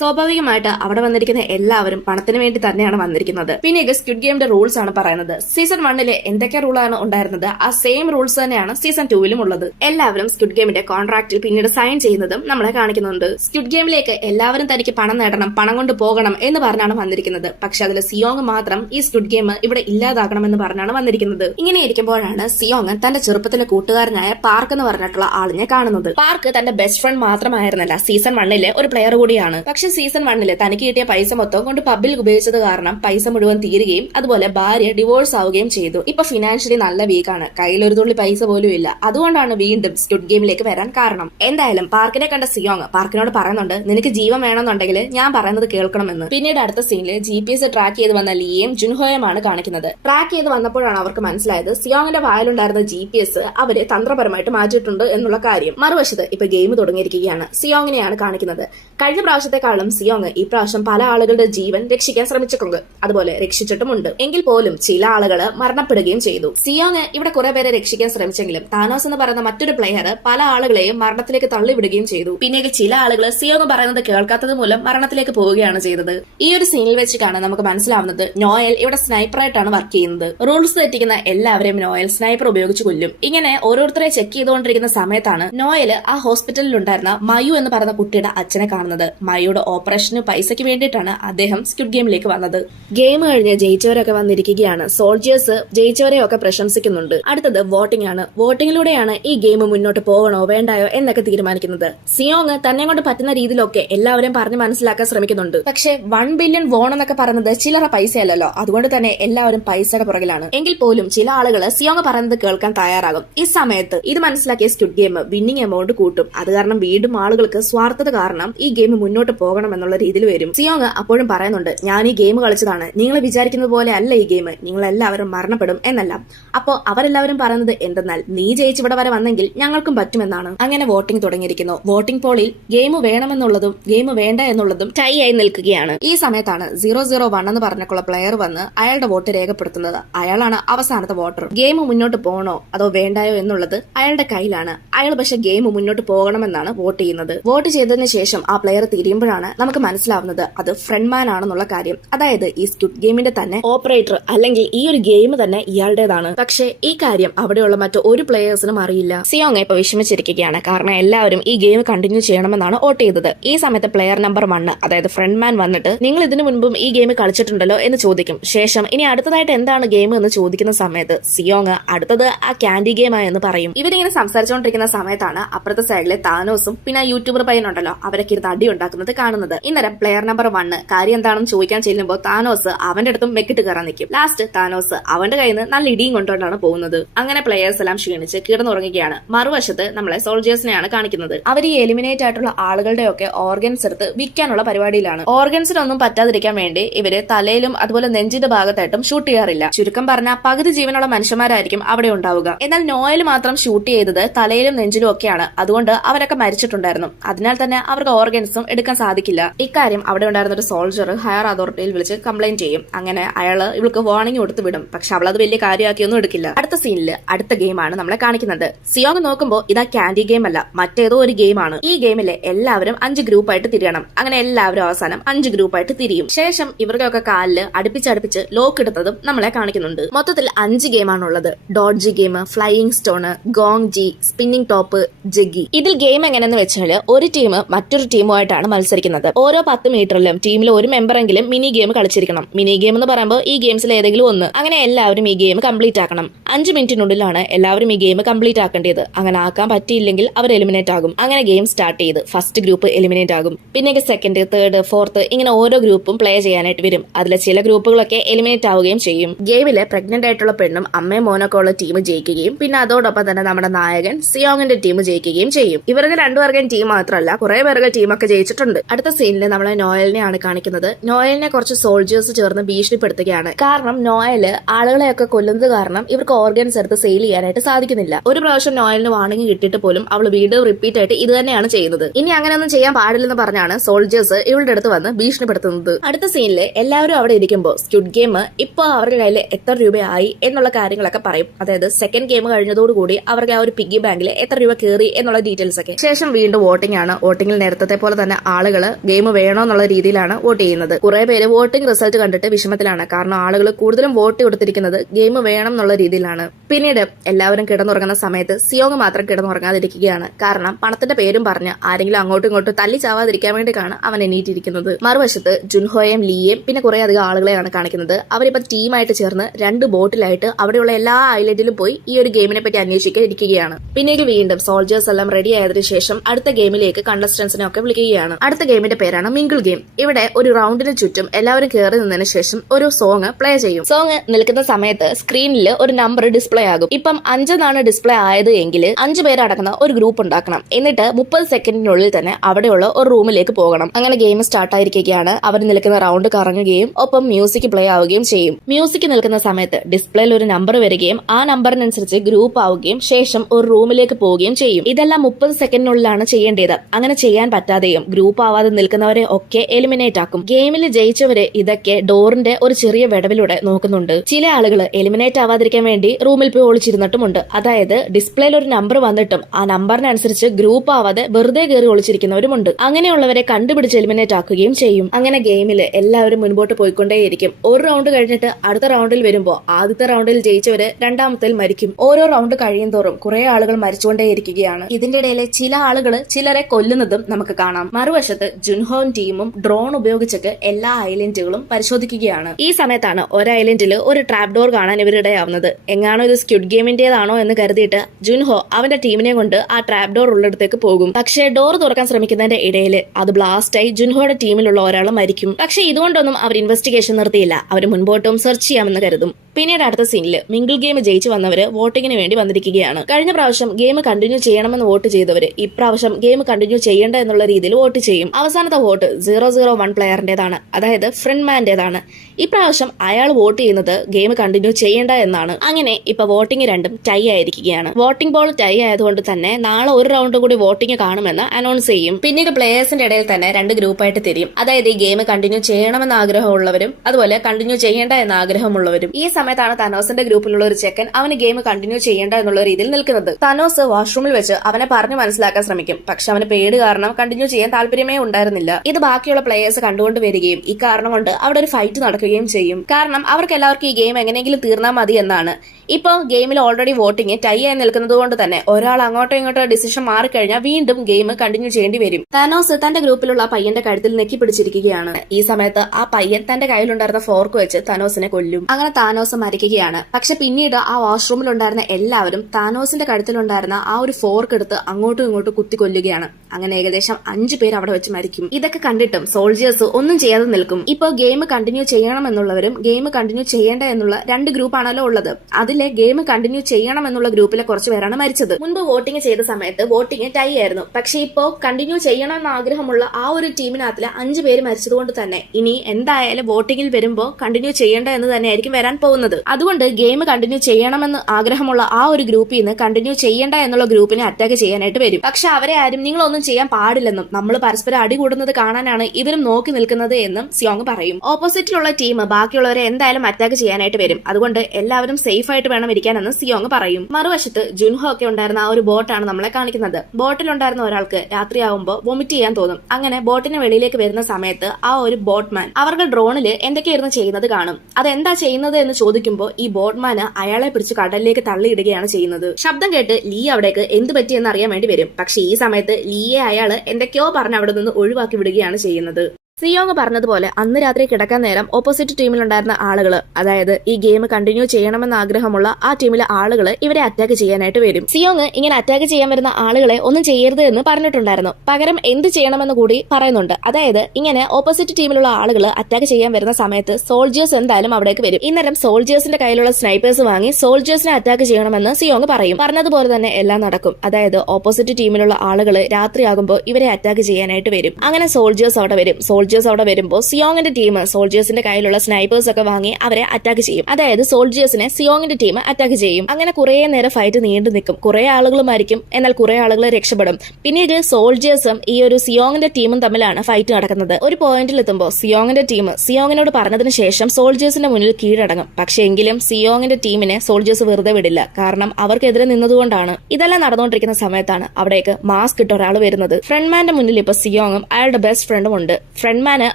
സ്വാഭാവികമായിട്ട് അവിടെ വന്നിരിക്കുന്ന എല്ലാവരും പണത്തിന് വേണ്ടി തന്നെയാണ് വന്നിരിക്കുന്നത്. പിന്നെ സ്ക്വിഡ് ഗെയിമിന്റെ റൂൾസ് ആണ് പറയുന്നത്. സീസൺ 1 എന്തൊക്കെ റൂളാണ് ഉണ്ടായിരുന്നത് ആ സെയിം റൂൾസ് തന്നെയാണ് സീസൺ 2 ഉള്ളത്. എല്ലാവരും സ്ക്വിഡ് ഗെയിമിന്റെ കോൺട്രാക്റ്റിൽ പിന്നീട് സൈൻ ചെയ്യുന്നതും നമ്മളെ കാണിക്കുന്നുണ്ട്. സ്ക്വിഡ് ഗെയിമിലേക്ക് എല്ലാവരും തനിക്ക് പണം നേടണം, പണം കൊണ്ട് പോകണം എന്ന് പറഞ്ഞാണ് വന്നിരിക്കുന്നത്. പക്ഷെ അതിൽ സിയോങ് മാത്രം ഈ സ്ക്വിഡ് ഗെയിം ഇവിടെ ഇല്ലാതാക്കണമെന്ന് പറഞ്ഞാണ് വന്നിരിക്കുന്നത്. ഇങ്ങനെ ഇരിക്കുമ്പോഴാണ് സിയോങ് തന്റെ ചെറുപ്പത്തിലെ കൂട്ടുകാരനായ പാർക്ക് എന്ന് പറഞ്ഞിട്ടുള്ള ആളിനെ കാണുന്നത്. പാർക്ക് തന്റെ ബെസ്റ്റ് ഫ്രണ്ട് മാത്രമായിരുന്നില്ല, സീസൺ 1 ഒരു പ്ലെയർ പ്ലെയർ കൂടിയാണ്. പക്ഷെ സീസൺ 1 തനിക്ക് കിട്ടിയ പൈസ മൊത്തം കൊണ്ട് പബ്ബിൽ ഉപയോഗിച്ചത് കാരണം പൈസ മുഴുവൻ തീരുകയും അതുപോലെ ഭാര്യ ഡിവോഴ്സ് ആവുകയും ചെയ്തു. ഇപ്പൊ ഫിനാൻഷ്യലി നല്ല വീക്കാണ്, കയ്യിൽ ഒരു തുള്ളി പൈസ പോലും ഇല്ല. അതുകൊണ്ടാണ് വീണ്ടും സ്ക്വിഡ് ഗെയിമിലേക്ക് വരാൻ കാരണം. എന്തായാലും പാർക്കിനെ കണ്ട സിയോങ് പാർക്കിനോട് പറയുന്നുണ്ട്, നിനക്ക് ജീവൻ വേണമെന്നുണ്ടെങ്കിൽ ഞാൻ പറയുന്നത് കേൾക്കണമെന്ന്. പിന്നീട് അടുത്ത സീനിൽ GPS ട്രാക്ക് ചെയ്ത് വന്ന ലിയേയും ജുൻഹോയുമാണ് കാണിക്കുന്നത്. ട്രാക്ക് ചെയ്ത് വന്നപ്പോഴാണ് അവർക്ക് മനസ്സിലായത് സിയോങ്ങിന്റെ വായിലുണ്ടായിരുന്ന GPS അവരെ തന്ത്രപരമായിട്ട് മാറ്റിയിട്ടുണ്ട് എന്നുള്ള കാര്യം. മറുവശത്ത് ഇപ്പൊ ഗെയിം തുടങ്ങിയിരിക്കുകയാണ്. സിയോങ്ങിനെയാണ് കാണിക്കുന്നത്. കഴിഞ്ഞ പ്രാവശ്യത്തെക്കാളും സിയോങ് ഈ പ്രാവശ്യം പല ആളുകളുടെ ജീവൻ രക്ഷിക്കാൻ ശ്രമിച്ചിട്ടുണ്ട്, അതുപോലെ രക്ഷിച്ചിട്ടുമുണ്ട്. എങ്കിൽ പോലും ചില ആളുകൾ മരണപ്പെടുകയും ചെയ്തു. സിയോങ് ഇവിടെ കുറെ പേരെ രക്ഷിക്കാൻ ശ്രമിച്ചെങ്കിലും താനോസ് എന്ന് പറയുന്ന മറ്റൊരു പ്ലെയർ പല ആളുകളെയും മരണത്തിലേക്ക് തള്ളിവിടുകയും ചെയ്തു. പിന്നീട് ചില ആളുകൾ സിയോങ് പറയുന്നത് കേൾക്കാത്തത് മൂലം മരണത്തിലേക്ക് പോവുകയാണ് ചെയ്തത്. ഈ ഒരു സീനിൽ വെച്ചിട്ടാണ് നമുക്ക് മനസ്സിലാവുന്നത് നോയൽ ഇവിടെ സ്നൈപ്പറായിട്ടാണ് വർക്ക് ചെയ്യുന്നത്. റൂൾസ് തെറ്റിക്കുന്ന എല്ലാവരെയും നോയൽ സ്നൈപ്പർ ഉപയോഗിച്ച് കൊല്ലും. ഇങ്ങനെ ഓരോരുത്തരെ ചെക്ക് ചെയ്തുകൊണ്ടിരിക്കുന്ന സമയത്താണ് നോയൽ ആ ഹോസ്പിറ്റലിൽ ഉണ്ടായിരുന്ന മയു എന്ന് പറയുന്ന കുട്ടിയുടെ അച്ഛനെ കാണുന്നത്. മയുടെ ഓപ്പറേഷന് പൈസയ്ക്ക് വേണ്ടിയിട്ടാണ് അദ്ദേഹം സ്ക്വിഡ് ഗെയിമിലേക്ക് വന്നത്. ഗെയിം കഴിഞ്ഞ് ജയിച്ചവരൊക്കെ വന്നിരിക്കുകയാണ്. സോൾജേഴ്സ് ജയിച്ചവരെയൊക്കെ പ്രശംസിക്കുന്നുണ്ട്. അടുത്തത് വോട്ടിംഗ് ആണ്. വോട്ടിംഗിലൂടെയാണ് ഈ ഗെയിം മുന്നോട്ട് പോകണോ വേണ്ടായോ എന്നൊക്കെ തീരുമാനിക്കുന്നത്. സിയോങ് തന്നെ കൊണ്ട് പറ്റുന്ന രീതിയിലൊക്കെ എല്ലാവരെയും പറഞ്ഞ് മനസ്സിലാക്കാൻ ശ്രമിക്കുന്നുണ്ട്. പക്ഷെ 1 ബില്യൺ വോൺ എന്നൊക്കെ പറയുന്നത് ചില്ലറ പൈസയല്ലല്ലോ, അതുകൊണ്ട് തന്നെ എല്ലാവരും പൈസയുടെ പുറകിലാണ്. എങ്കിൽ പോലും ചില ആളുകൾ സിയോങ് പറയുന്നത് കേൾക്കാൻ തയ്യാറാകും. ഈ സമയത്ത് ഇത് മനസ്സിലാക്കിയ സ്ക്വിഡ് ഗെയിം വിന്നിംഗ് എമൗണ്ട് കൂട്ടും. അത് കാരണം വീണ്ടും ആളുകൾക്ക് സ്വാർത്ഥത കാരണം ഈ ഗെയിം മുന്നോട്ട് പോകണം എന്നുള്ള രീതിയിൽ വരും. സിയോങ് അപ്പോഴും പറയുന്നുണ്ട്, ഞാൻ ഈ ഗെയിം കളിച്ചതാണ്, നിങ്ങൾ വിചാരിക്കുന്നത് പോലെ അല്ല ഈ ഗെയിം, നിങ്ങൾ എല്ലാവരും മരണപ്പെടും എന്നല്ല. അപ്പോ അവരെല്ലാവരും പറയുന്നത് എന്തെന്നാൽ നീ ജയിച്ചിവിടെ വരെ വന്നെങ്കിൽ ഞങ്ങൾക്കും പറ്റുമെന്നാണ്. അങ്ങനെ വോട്ടിംഗ് തുടങ്ങിയിരിക്കുന്നു. വോട്ടിംഗ് പോളിൽ ഗെയിം വേണമെന്നുള്ളതും ഗെയിം വേണ്ട എന്നുള്ളതും ടൈ ആയി നിൽക്കുകയാണ്. ഈ സമയത്താണ് 001 എന്ന് പറഞ്ഞുള്ള പ്ലെയർ വന്ന് അയാളുടെ വോട്ട് രേഖപ്പെടുത്തുന്നത്. അയാളാണ് അവസാനത്തെ വോട്ടർ. ഗെയിം മുന്നോട്ട് പോകണോ അതോ വേണ്ടായോ എന്നുള്ളത് അയാളുടെ കയ്യിലാണ്. അയാൾ പക്ഷെ ഗെയിം മുന്നോട്ട് പോകണമെന്നാണ് വോട്ട് ചെയ്യുന്നത്. വോട്ട് ചെയ്തതിന് ശേഷം ആ പ്ലെയർ തിരിയുമ്പോഴാണ് നമുക്ക് മനസ്സിലാവുന്നത് അത് ഫ്രണ്ട്മാൻ ആണെന്നുള്ള കാര്യം. അതായത് ഈ സ്ക്വിഡ് ഗെയിമിന്റെ തന്നെ ഓപ്പറേറ്റർ അല്ലെങ്കിൽ ഈ ഒരു ഗെയിം തന്നെ ഇയാളുടേതാണ്. പക്ഷെ ഈ കാര്യം അവിടെയുള്ള മറ്റു ഒരു പ്ലെയേഴ്സിനും അറിയില്ല. സിയോങ് ഇപ്പൊ വിഷമിച്ചിരിക്കുകയാണ്. കാരണം എല്ലാവരും ഈ ഗെയിം കണ്ടിന്യൂ ചെയ്യണമെന്നാണ് വോട്ട് ചെയ്തത്. ഈ സമയത്ത് പ്ലെയർ നമ്പർ 1 അതായത് ഫ്രണ്ട്മാൻ വന്നിട്ട് നിങ്ങൾ ഇതിനു മുൻപും ഈ ഗെയിം കളിച്ചിട്ടുണ്ടല്ലോ എന്ന് ചോദിക്കും. ശേഷം ഇനി അടുത്തതായിട്ട് എന്താണ് ഗെയിം എന്ന് ചോദിക്കുന്ന സമയത്ത് സിയോങ് അടുത്തത് ആ ക്യാൻഡി ഗെയിമായെന്ന് പറയും. ഇവരിങ്ങനെ സംസാരിച്ചുകൊണ്ടിരിക്കുന്ന സമയത്താണ് അപ്പുറത്തെ സൈഡിലെ താനോസും പിന്നെ യൂട്യൂബർ പയ്യനുണ്ടല്ലോ അവരൊക്കെ ഇരുന്ന് അടി ഉണ്ടാക്കുന്നത് കാണുന്നത്. ഇന്നേരം പ്ലെയർ നമ്പർ 1 കാര്യം എന്താണെന്ന് ചോദിക്കാൻ ചെല്ലുമ്പോൾ താനോസ് അവന്റെ അടുത്തും മെക്കിട്ട് കയറാൻ നിൽക്കും. ലാസ്റ്റ് താനോസ് അവന്റെ കയ്യിൽ നിന്ന് നല്ല ഇടിയും കൊണ്ടുകൊണ്ടാണ് പോകുന്നത്. അങ്ങനെ പ്ലെയേഴ്സ് എല്ലാം ക്ഷീണിച്ച് കിടന്നുറങ്ങുകയാണ്. മറുവശത്ത് നമ്മളെ സോൾജേഴ്സിനെയാണ് കാണിക്കുന്നത്. അവർ ഈ എലിമിനേറ്റ് ആയിട്ടുള്ള ആളുകളുടെ ഒക്കെ ഓർഗൻസ് എടുത്ത് വിൽക്കാനുള്ള പരിപാടിയിലാണ്. ഓർഗൻസിനൊന്നും പറ്റാതിരിക്കാൻ വേണ്ടി ഇവര് തലയിലും അതുപോലെ നെഞ്ചിന്റെ ഭാഗത്തായിട്ടും ഷൂട്ട് ചെയ്യാറില്ല. ചുരുക്കം പറഞ്ഞാൽ പകുതി ജീവനുള്ള മനുഷ്യന്മാരായിരിക്കും അവിടെ ഉണ്ടാവുക. എന്നാൽ നോയൽ മാത്രം ഷൂട്ട് ചെയ്തത് തലയിലും നെഞ്ചിലും ഒക്കെയാണ്. അതുകൊണ്ട് അവരൊക്കെ മരിച്ചിട്ടുണ്ടായിരുന്നു. അതിനാൽ തന്നെ അവർക്ക് ഓർഗൻസും എടുക്കാൻ സാധിക്കില്ല. ഇക്കാര്യം അവിടെ ഉണ്ടായിരുന്ന ഒരു സോൾജർ ഹയർ അതോറിറ്റിയിൽ വിളിച്ച് കംപ്ലൈന്റ് ചെയ്യും. അങ്ങനെ അയാള് ഇവൾക്ക് വാർണിംഗ് കൊടുത്തു വിടും. പക്ഷെ അവളത് വലിയ കാര്യമാക്കിയൊന്നും എടുക്കില്ല. അടുത്ത സീനിൽ അടുത്ത ഗെയിമാണ് നമ്മളെ കാണിക്കുന്നത്. സിയോങ് നോക്കുമ്പോൾ ഇതാ ക്യാൻഡി ഗെയിം അല്ല, മറ്റേതോ ഒരു ഗെയിമാണ്. ഈ ഗെയിമിലെ എല്ലാവരും 5 ഗ്രൂപ്പായിട്ട് തിരിയണം. അങ്ങനെ എല്ലാവരും അവസാനം 5 ഗ്രൂപ്പായിട്ട് തിരിയും. ശേഷം ഇവർക്കൊക്കെ കാലില് അടുപ്പിച്ചടുപ്പിച്ച് ലോക്ക് എടുത്തതും നമ്മളെ കാണിക്കുന്നുണ്ട്. മൊത്തത്തിൽ 5 ഗെയിമാണുള്ളത്. ഡോഡ്ജി ഗെയിം, ഫ്ലൈയിങ് സ്റ്റോണ്, ഗോങ് ജി, സ്പിന്നിംഗ് ടോപ്പ്, ജഗ്ഗി. ഇതിൽ ഗെയിം എങ്ങനെയെന്ന് വെച്ചാൽ ഒരു ടീം മറ്റൊരു ടീമുമായിട്ടാണ് മത്സരിക്കുന്നത്. ഓരോ 10 മീറ്ററിലും ടീമിൽ ഒരു മെമ്പറെങ്കിലും മിനി ഗെയിം കളിച്ചിരിക്കണം. മിനി ഗെയിം എന്ന് പറയുമ്പോൾ ഈ ഗെയിംസിൽ ഏതെങ്കിലും ഒന്ന്. അങ്ങനെ എല്ലാവരും ഈ ഗെയിം കംപ്ലീറ്റ് ആക്കണം. 5 മിനിറ്റിനുള്ളിലാണ് എല്ലാവരും ഈ ഗെയിം കംപ്ലീറ്റ് ആക്കേണ്ടത്. അങ്ങനെ ആക്കാൻ പറ്റിയില്ലെങ്കിൽ അവർ എലിമിനേറ്റ് ആകും. അങ്ങനെ ഗെയിം സ്റ്റാർട്ട് ചെയ്ത് ഫസ്റ്റ് ഗ്രൂപ്പ് എലിമിനേറ്റ് ആകും. പിന്നെ സെക്കൻഡ്, തേർഡ്, ഫോർത്ത് ഇങ്ങനെ ഓരോ ഗ്രൂപ്പും പ്ലേ ചെയ്യാനായിട്ട് വരും. അതിലെ ചില ഗ്രൂപ്പുകളൊക്കെ എലിമിനേറ്റ് ആവുകയും ചെയ്യും. ഗെയിമിലെ പ്രഗ്നന്റ് ആയിട്ടുള്ള പെണ്ണും അമ്മയും മോനൊക്കെ ഉള്ള ടീം ജയിക്കുകയും പിന്നെ അതോടൊപ്പം തന്നെ നമ്മുടെ നായകൻ സിയോങ്ങിന്റെ ടീം ജയിക്കുകയും ചെയ്യും. ഇവർക്ക് രണ്ടുപേർക്കും ടീം മാത്രമല്ല കുറെ പേർക്ക് ടീമൊക്കെ ജയിച്ചിട്ടുണ്ട്. അടുത്ത സീനിൽ നമ്മളെ നോയലിനെയാണ് കാണിക്കുന്നത്. നോയലിനെ കുറച്ച് സോൾജേഴ്സ് ചേർന്ന് ഭീഷണിപ്പെടുത്തുകയാണ്. കാരണം നോയല് ആളുകളെയൊക്കെ കൊല്ലുന്നത് കാരണം ഇവർക്ക് ഓർഗൻസ് എടുത്ത് സെയിൽ ചെയ്യാനായിട്ട് സാധിക്കുന്നില്ല. ഒരു പ്രാവശ്യം നോയലിന് വാർണിംഗ് കിട്ടിയിട്ട് പോലും അവൾ വീണ്ടും റിപ്പീറ്റ് ആയിട്ട് ഇത് തന്നെയാണ് ചെയ്യുന്നത്. ഇനി അങ്ങനെയൊന്നും ചെയ്യാൻ പാടില്ലെന്ന് പറഞ്ഞാണ് സോൾജേഴ്സ് ഇവളുടെ അടുത്ത് വന്ന് ഭീഷണിപ്പെടുത്തുന്നത്. അടുത്ത സീനിൽ എല്ലാവരും അവിടെ ഇരിക്കുമ്പോൾ സ്ക്വിഡ് ഗെയിം ഇപ്പൊ അവരുടെ കയ്യിൽ എത്ര രൂപയായി എന്നുള്ള കാര്യങ്ങളൊക്കെ പറയും. അതായത് സെക്കൻഡ് ഗെയിം കഴിഞ്ഞതോടുകൂടി അവർക്ക് ആ ഒരു പിഗ്ഗി ബാങ്കിൽ എത്ര രൂപ കയറി എന്നുള്ള ഡീറ്റെയിൽസ് ഒക്കെ. ശേഷം വീണ്ടും വോട്ടിംഗ് ആണ്. വോട്ടിംഗിൽ നേരത്തെ പോലെ തന്നെ ആളുകൾ ഗെയിം വേണോ എന്നുള്ള രീതിയിലാണ് വോട്ട് ചെയ്യുന്നത്. കുറെ പേര് വോട്ടിംഗ് റിസൾട്ട് കണ്ടിട്ട് വിഷമത്തിലാണ്. കാരണം ആളുകൾ കൂടുതലും വോട്ട് കൊടുത്തിരിക്കുന്നത് ഗെയിം വേണം എന്നുള്ള രീതിയിലാണ്. പിന്നീട് എല്ലാവരും കിടന്നുറങ്ങുന്ന സമയത്ത് സിയോങ് മാത്രം കിടന്നുറങ്ങാതിരിക്കുകയാണ്. കാരണം പണത്തിന്റെ പേരും പറഞ്ഞ് ആരെങ്കിലും അങ്ങോട്ടും ഇങ്ങോട്ടും തല്ലി ചാവാതിരിക്കാൻ വേണ്ടിയിട്ടാണ് അവൻ എണീറ്റിരിക്കുന്നത്. മറുവശത്ത് ജുൻഹോയും ലീയും പിന്നെ കുറെ അധികം ആളുകളെയാണ് കാണിക്കുന്നത്. അവരിപ്പോ ടീമായിട്ട് ചേർന്ന് 2 ബോട്ടിലായിട്ട് അവിടെയുള്ള എല്ലാ ഐലൻഡിലും പോയി ഈ ഒരു ഗെയിമിനെ പറ്റി അന്വേഷിക്കാൻ ഇരിക്കുകയാണ്. പിന്നീട് വീണ്ടും സോൾജേഴ്സ് എല്ലാം റെഡി ആയതിനു ശേഷം അടുത്ത ഗെയിമിലേക്ക് കണ്ടസ്റ്റൻസിനെ ഒക്കെ വിളിക്കും. കാണിക്കുകയാണ്. അടുത്ത ഗെയിമിന്റെ പേരാണ് മിങ്കിൾ ഗെയിം. ഇവിടെ ഒരു റൗണ്ടിന് ചുറ്റും എല്ലാവരും കയറി നിന്നതിന് ശേഷം ഒരു സോങ് പ്ലേ ചെയ്യും. സോങ് നിൽക്കുന്ന സമയത്ത് സ്ക്രീനിൽ ഒരു നമ്പർ ഡിസ്പ്ലേ ആകും. ഇപ്പം 5 എന്നാണ് ഡിസ്പ്ലേ ആയത് എങ്കിൽ 5 പേര് അടങ്ങുന്ന ഒരു ഗ്രൂപ്പ് ഉണ്ടാക്കണം. എന്നിട്ട് 30 സെക്കൻഡിനുള്ളിൽ തന്നെ അവിടെയുള്ള ഒരു റൂമിലേക്ക് പോകണം. അങ്ങനെ ഗെയിം സ്റ്റാർട്ട് ആയിരിക്കുകയാണ്. അവർ നിൽക്കുന്ന റൗണ്ട് കറങ്ങുകയും ഒപ്പം മ്യൂസിക് പ്ലേ ആവുകയും ചെയ്യും. മ്യൂസിക് നിൽക്കുന്ന സമയത്ത് ഡിസ്പ്ലേയിൽ ഒരു നമ്പർ വരികയും ആ നമ്പറിനനുസരിച്ച് ഗ്രൂപ്പ് ആവുകയും ശേഷം ഒരു റൂമിലേക്ക് പോവുകയും ചെയ്യും. ഇതെല്ലാം 30 സെക്കൻഡിനുള്ളിലാണ് ചെയ്യേണ്ടത്. അങ്ങനെ ചെയ്യാൻ പറ്റാതെയും ഗ്രൂപ്പ് ആവാതെ നിൽക്കുന്നവരെ ഒക്കെ എലിമിനേറ്റ് ആക്കും. ഗെയിമിൽ ജയിച്ചവര് ഇതൊക്കെ ഡോറിന്റെ ഒരു ചെറിയ വിടവിലൂടെ നോക്കുന്നുണ്ട്. ചില ആളുകൾ എലിമിനേറ്റ് ആവാതിരിക്കാൻ വേണ്ടി റൂമിൽ പോയി ഒളിച്ചിരുന്നിട്ടുമുണ്ട്. അതായത് ഡിസ്പ്ലേയിൽ ഒരു നമ്പർ വന്നിട്ടും ആ നമ്പറിനനുസരിച്ച് ഗ്രൂപ്പ് ആവാതെ വെറുതെ കയറി ഒളിച്ചിരിക്കുന്നവരുമുണ്ട്. അങ്ങനെയുള്ളവരെ കണ്ടുപിടിച്ച് എലിമിനേറ്റ് ആക്കുകയും ചെയ്യും. അങ്ങനെ ഗെയിമിൽ എല്ലാവരും മുൻപോട്ട് പോയിക്കൊണ്ടേയിരിക്കും. ഒരു റൗണ്ട് കഴിഞ്ഞിട്ട് അടുത്ത റൗണ്ടിൽ വരുമ്പോൾ ആദ്യത്തെ റൗണ്ടിൽ ജയിച്ചവര് രണ്ടാമത്തിൽ മരിക്കും. ഓരോ റൗണ്ട് കഴിയും തോറും കുറെ ആളുകൾ മരിച്ചുകൊണ്ടേയിരിക്കുകയാണ്. ഇതിന്റെ ഇടയിലെ ചില ആളുകൾ ചിലരെ കൊല്ലുന്നതും നമുക്ക് കാണാം. മറുവശത്ത് ജുൻഹോൻ ടീമും ഡ്രോൺ ഉപയോഗിച്ചൊക്കെ എല്ലാ ഐലൻഡുകളും പരിശോധിക്കുകയാണ്. ഈ സമയത്താണ് ഒരു ഐലൻഡിൽ ഒരു ട്രാപ്പ് ഡോർ കാണാൻ ഇവരിടയാവുന്നത്. എങ്ങാണോ ഇത് സ്ക്വിഡ് ഗെയിമിന്റേതാണോ എന്ന് കരുതിയിട്ട് ജുൻഹോ അവന്റെ ടീമിനെ കൊണ്ട് ആ ട്രാപ്പ് ഡോർ ഉള്ളിടത്തേക്ക് പോകും. പക്ഷേ ഡോർ തുറക്കാൻ ശ്രമിക്കുന്നതിന്റെ ഇടയിൽ അത് ബ്ലാസ്റ്റായി ജുൻഹോയുടെ ടീമിലുള്ള ഒരാൾ മരിക്കും. പക്ഷേ ഇതുകൊണ്ടൊന്നും അവർ ഇൻവെസ്റ്റിഗേഷൻ നിർത്തിയില്ല. അവർ മുൻപോട്ടും സെർച്ച് ചെയ്യാമെന്ന് കരുതും. പിന്നീട് അടുത്ത സീനിൽ മിങ്കിൾ ഗെയിം ജയിച്ചു വന്നവര് വോട്ടിങ്ങിന് വേണ്ടി വന്നിരിക്കുകയാണ്. കഴിഞ്ഞ പ്രാവശ്യം ഗെയിം കണ്ടിന്യൂ ചെയ്യണമെന്ന് വോട്ട് ചെയ്തവര് ഇപ്രാവശ്യം ഗെയിം കണ്ടിന്യൂ ചെയ്യേണ്ട എന്നുള്ള രീതിയിൽ വോട്ട് ചെയ്യും. അവസാനത്തെ വോട്ട് 001 പ്ലെയറിന്റേതാണ്, അതായത് ഫ്രണ്ട്മാന്റേതാണ്. ഇപ്രാവശ്യം അയാൾ വോട്ട് ചെയ്യുന്നത് ഗെയിം കണ്ടിന്യൂ ചെയ്യേണ്ട എന്നാണ്. അങ്ങനെ ഇപ്പൊ വോട്ടിംഗ് രണ്ടും ടൈ ആയിരിക്കുകയാണ്. വോട്ടിംഗ് ബോൾ ടൈ ആയതുകൊണ്ട് തന്നെ നാളെ ഒരു റൗണ്ട് കൂടി വോട്ടിംഗ് കാണുമെന്ന് അനൗൺസ് ചെയ്യും. പിന്നീട് പ്ലേയേഴ്സിന്റെ ഇടയിൽ തന്നെ 2 ഗ്രൂപ്പായിട്ട് തിരിയും. അതായത് ഈ ഗെയിം കണ്ടിന്യൂ ചെയ്യണമെന്ന ആഗ്രഹമുള്ളവരും അതുപോലെ കണ്ടിന്യൂ ചെയ്യേണ്ട എന്ന ആഗ്രഹമുള്ളവരും. ഈ സമയത്താണ് തനോസിന്റെ ഗ്രൂപ്പിലുള്ള ഒരു ചെക്കൻ അവന് ഗെയിം കണ്ടിന്യൂ ചെയ്യേണ്ട എന്നുള്ള രീതിയിൽ നിൽക്കുന്നത്. തനോസ് വാഷ്റൂമിൽ വെച്ച് അവനെ പറഞ്ഞു മനസ്സിലാക്കാൻ ശ്രമിക്കും. പക്ഷെ അവന് പേടി കാരണം കണ്ടിന്യൂ ചെയ്യാൻ താല്പര്യമേ ഉണ്ടായിരുന്നില്ല. ഇത് ബാക്കിയുള്ള പ്ലേയേഴ്സ് കണ്ടുകൊണ്ട് വരികയും ഈ കാരണം കൊണ്ട് അവിടെ ഒരു ഫൈറ്റ് നടക്കുകയും ചെയ്യും. കാരണം അവർക്ക് എല്ലാവർക്കും ഈ ഗെയിം എങ്ങനെയെങ്കിലും തീർന്നാൽ മതി എന്നാണ്. ഇപ്പൊ ഗെയിമിൽ ഓൾറെഡി വോട്ടിംഗ് ടൈ ആയി നിൽക്കുന്നത് കൊണ്ട് തന്നെ ഒരാൾ അങ്ങോട്ടോ ഇങ്ങോട്ടോ ഡിസിഷൻ മാറിക്കഴിഞ്ഞാൽ വീണ്ടും ഗെയിം കണ്ടിന്യൂ ചെയ്യേണ്ടി വരും. താനോസ് തന്റെ ഗ്രൂപ്പിലുള്ള ആ പയ്യന്റെ കഴുത്തിൽ നെക്കി പിടിച്ചിരിക്കുകയാണ്. ഈ സമയത്ത് ആ പയ്യൻ തന്റെ കയ്യിലുണ്ടായിരുന്ന ഫോർക്ക് വെച്ച് താനോസിനെ കൊല്ലും. അങ്ങനെ താനോസ് മരിക്കുകയാണ്. പക്ഷെ പിന്നീട് ആ വാഷ്റൂമിൽ ഉണ്ടായിരുന്ന എല്ലാവരും താനോസിന്റെ കഴുത്തിലുണ്ടായിരുന്ന ആ ഒരു ഫോർക്ക് എടുത്ത് അങ്ങോട്ടും ഇങ്ങോട്ടും കുത്തി കൊല്ലുകയാണ്. അങ്ങനെ ഏകദേശം 5 പേര് അവിടെ വെച്ച് മരിക്കും. ഇതൊക്കെ കണ്ടിട്ടും സോൾജിയേഴ്സ് ഒന്നും ചെയ്യാതെ നിൽക്കും. ഇപ്പൊ ഗെയിം കണ്ടിന്യൂ ചെയ്യണമെന്നുള്ളവരും ഗെയിം കണ്ടിന്യൂ ചെയ്യേണ്ട എന്നുള്ള 2 ഗ്രൂപ്പാണല്ലോ ഉള്ളത്. അതിലെ ഗെയിം കണ്ടിന്യൂ ചെയ്യണം എന്നുള്ള ഗ്രൂപ്പിലെ കുറച്ച് പേരാണ് മരിച്ചത്. മുൻപ് വോട്ടിംഗ് ചെയ്ത സമയത്ത് വോട്ടിംഗ് ടൈ ആയിരുന്നു. പക്ഷെ ഇപ്പോ കണ്ടിന്യൂ ചെയ്യണമെന്ന് ആഗ്രഹമുള്ള ആ ഒരു ടീമിനകത്തിലെ 5 പേര് മരിച്ചതുകൊണ്ട് തന്നെ ഇനി എന്തായാലും വോട്ടിംഗിൽ വരുമ്പോ കണ്ടിന്യൂ ചെയ്യേണ്ട എന്ന് തന്നെയായിരിക്കും വരാൻ പോകുന്നത്. അതുകൊണ്ട് ഗെയിം കണ്ടിന്യൂ ചെയ്യണമെന്ന് ആഗ്രഹമുള്ള ആ ഒരു ഗ്രൂപ്പിൽ നിന്ന് കണ്ടിന്യൂ ചെയ്യേണ്ട എന്നുള്ള ഗ്രൂപ്പിനെ അറ്റാക്ക് ചെയ്യാനായിട്ട് വരും. പക്ഷെ അവരെ ആരും നിങ്ങളൊന്നും ചെയ്യാൻ പാടില്ലെന്നും നമ്മൾ പരസ്പരം അടികൂടുന്നത് കാണാനാണ് ഇവരും നോക്കി നിൽക്കുന്നത് എന്നും സിയോങ് പറയും. ഓപ്പോസിറ്റിലുള്ള ടീം ബാക്കിയുള്ളവരെ എന്തായാലും അറ്റാക്ക് ചെയ്യാനായിട്ട് വരും. അതുകൊണ്ട് എല്ലാവരും സേഫ് ആയിട്ട് വേണം ഇരിക്കാനെന്ന് സിയോങ് പറയും. മറുവശത്ത് ജുൻഹോ ഒക്കെ ഉണ്ടായിരുന്ന ആ ഒരു ബോട്ടാണ് നമ്മളെ കാണിക്കുന്നത്. ബോട്ടിലുണ്ടായിരുന്ന ഒരാൾക്ക് രാത്രിയാവുമ്പോൾ വൊമിറ്റ് ചെയ്യാൻ തോന്നും. അങ്ങനെ ബോട്ടിന് വെളിയിലേക്ക് വരുന്ന സമയത്ത് ആ ഒരു ബോട്ട്മാൻ അവരുടെ ഡ്രോണിൽ എന്തൊക്കെയായിരുന്നു ചെയ്യുന്നത് കാണും. അതെന്താ ചെയ്യുന്നത് എന്ന് ചോദിക്കുമ്പോൾ ഈ ബോട്ട്മാന് അയാളെ പിടിച്ച് കടലിലേക്ക് തള്ളിയിടുകയാണ് ചെയ്യുന്നത്. ശബ്ദം കേട്ട് ലീ അവിടേക്ക് എന്ത് പറ്റിയെന്ന് അറിയാൻ വേണ്ടി വരും. പക്ഷെ ഈ സമയത്ത് ലീയെ അയാള് എന്തൊക്കെയോ പറഞ്ഞ് അവിടെ നിന്ന് ഒഴിവാക്കി വിടുകയാണ് ചെയ്യുന്നത്. സിയോങ് പറഞ്ഞതുപോലെ അന്ന് രാത്രി കിടക്കാൻ നേരം ഓപ്പോസിറ്റ് ടീമിലുണ്ടായിരുന്ന ആളുകൾ, അതായത് ഈ ഗെയിം കണ്ടിന്യൂ ചെയ്യണമെന്ന ആഗ്രഹമുള്ള ആ ടീമിലെ ആളുകൾ ഇവരെ അറ്റാക്ക് ചെയ്യാനായിട്ട് വരും. സിയോങ് ഇങ്ങനെ അറ്റാക്ക് ചെയ്യാൻ വരുന്ന ആളുകളെ ഒന്നും ചെയ്യരുത് എന്ന് പറഞ്ഞിട്ടുണ്ടായിരുന്നു. പകരം എന്ത് ചെയ്യണമെന്ന് കൂടി പറയുന്നുണ്ട്. അതായത് ഇങ്ങനെ ഓപ്പോസിറ്റ് ടീമിലുള്ള ആളുകൾ അറ്റാക്ക് ചെയ്യാൻ വരുന്ന സമയത്ത് സോൾജിയേഴ്സ് എന്തായാലും അവിടേക്ക് വരും. ഇന്നേരം സോൾജിയേഴ്സിന്റെ കയ്യിലുള്ള സ്നൈപ്പേഴ്സ് വാങ്ങി സോൾജിയേഴ്സിനെ അറ്റാക്ക് ചെയ്യണമെന്ന് സിയോങ് പറയും. പറഞ്ഞതുപോലെ തന്നെ എല്ലാം നടക്കും. അതായത് ഓപ്പോസിറ്റ് ടീമിലുള്ള ആളുകൾ രാത്രിയാകുമ്പോൾ ഇവരെ അറ്റാക്ക് ചെയ്യാനായിട്ട് വരും. അങ്ങനെ സോൾജിയേഴ്സ് അവിടെ വരും. സോൾജിയേഴ്സ് അവിടെ വരുമ്പോൾ സിയോങ്ങിന്റെ ടീം സോൾജിയേഴ്സിന്റെ കയ്യിലുള്ള സ്നൈപ്പേഴ്സ് ഒക്കെ വാങ്ങി അവരെ അറ്റാക്ക് ചെയ്യും. അതായത് സോൾജിയേഴ്സിനെ സിയോങ്ങിന്റെ ടീം അറ്റാക്ക് ചെയ്യും. അങ്ങനെ കുറെ നേരം ഫൈറ്റ് നീണ്ടു നിൽക്കും. കുറെ ആളുകൾ മരിക്കും, എന്നാൽ കുറെ ആളുകൾ രക്ഷപ്പെടും. പിന്നീട് സോൾജിയേഴ്സും ഈ ഒരു സിയോങ്ങിന്റെ ടീമും തമ്മിലാണ് ഫൈറ്റ് നടക്കുന്നത്. ഒരു പോയിന്റിൽ എത്തുമ്പോൾ സിയോങ്ങിന്റെ ടീം സിയോങ്ങിനോട് പറഞ്ഞതിന് ശേഷം സോൾജിയേഴ്സിന്റെ മുന്നിൽ കീഴടങ്ങും. പക്ഷെ എങ്കിലും സിയോങ്ങിന്റെ ടീമിനെ സോൾജിയേഴ്സ് വെറുതെ വിടില്ല. കാരണം അവർക്കെതിരെ നിന്നതുകൊണ്ടാണ്. ഇതെല്ലാം നടന്നുകൊണ്ടിരിക്കുന്ന സമയത്താണ് അവിടേക്ക് മാസ്ക് ഇട്ട ഒരാൾ വരുന്നത്. ഫ്രണ്ട്മാന്റെ മുന്നിൽ ഇപ്പൊ സിയോങ്ങും അയാളുടെ ബെസ്റ്റ് ഫ്രണ്ടും ഉണ്ട്. ഫ്രണ്ട്മാന്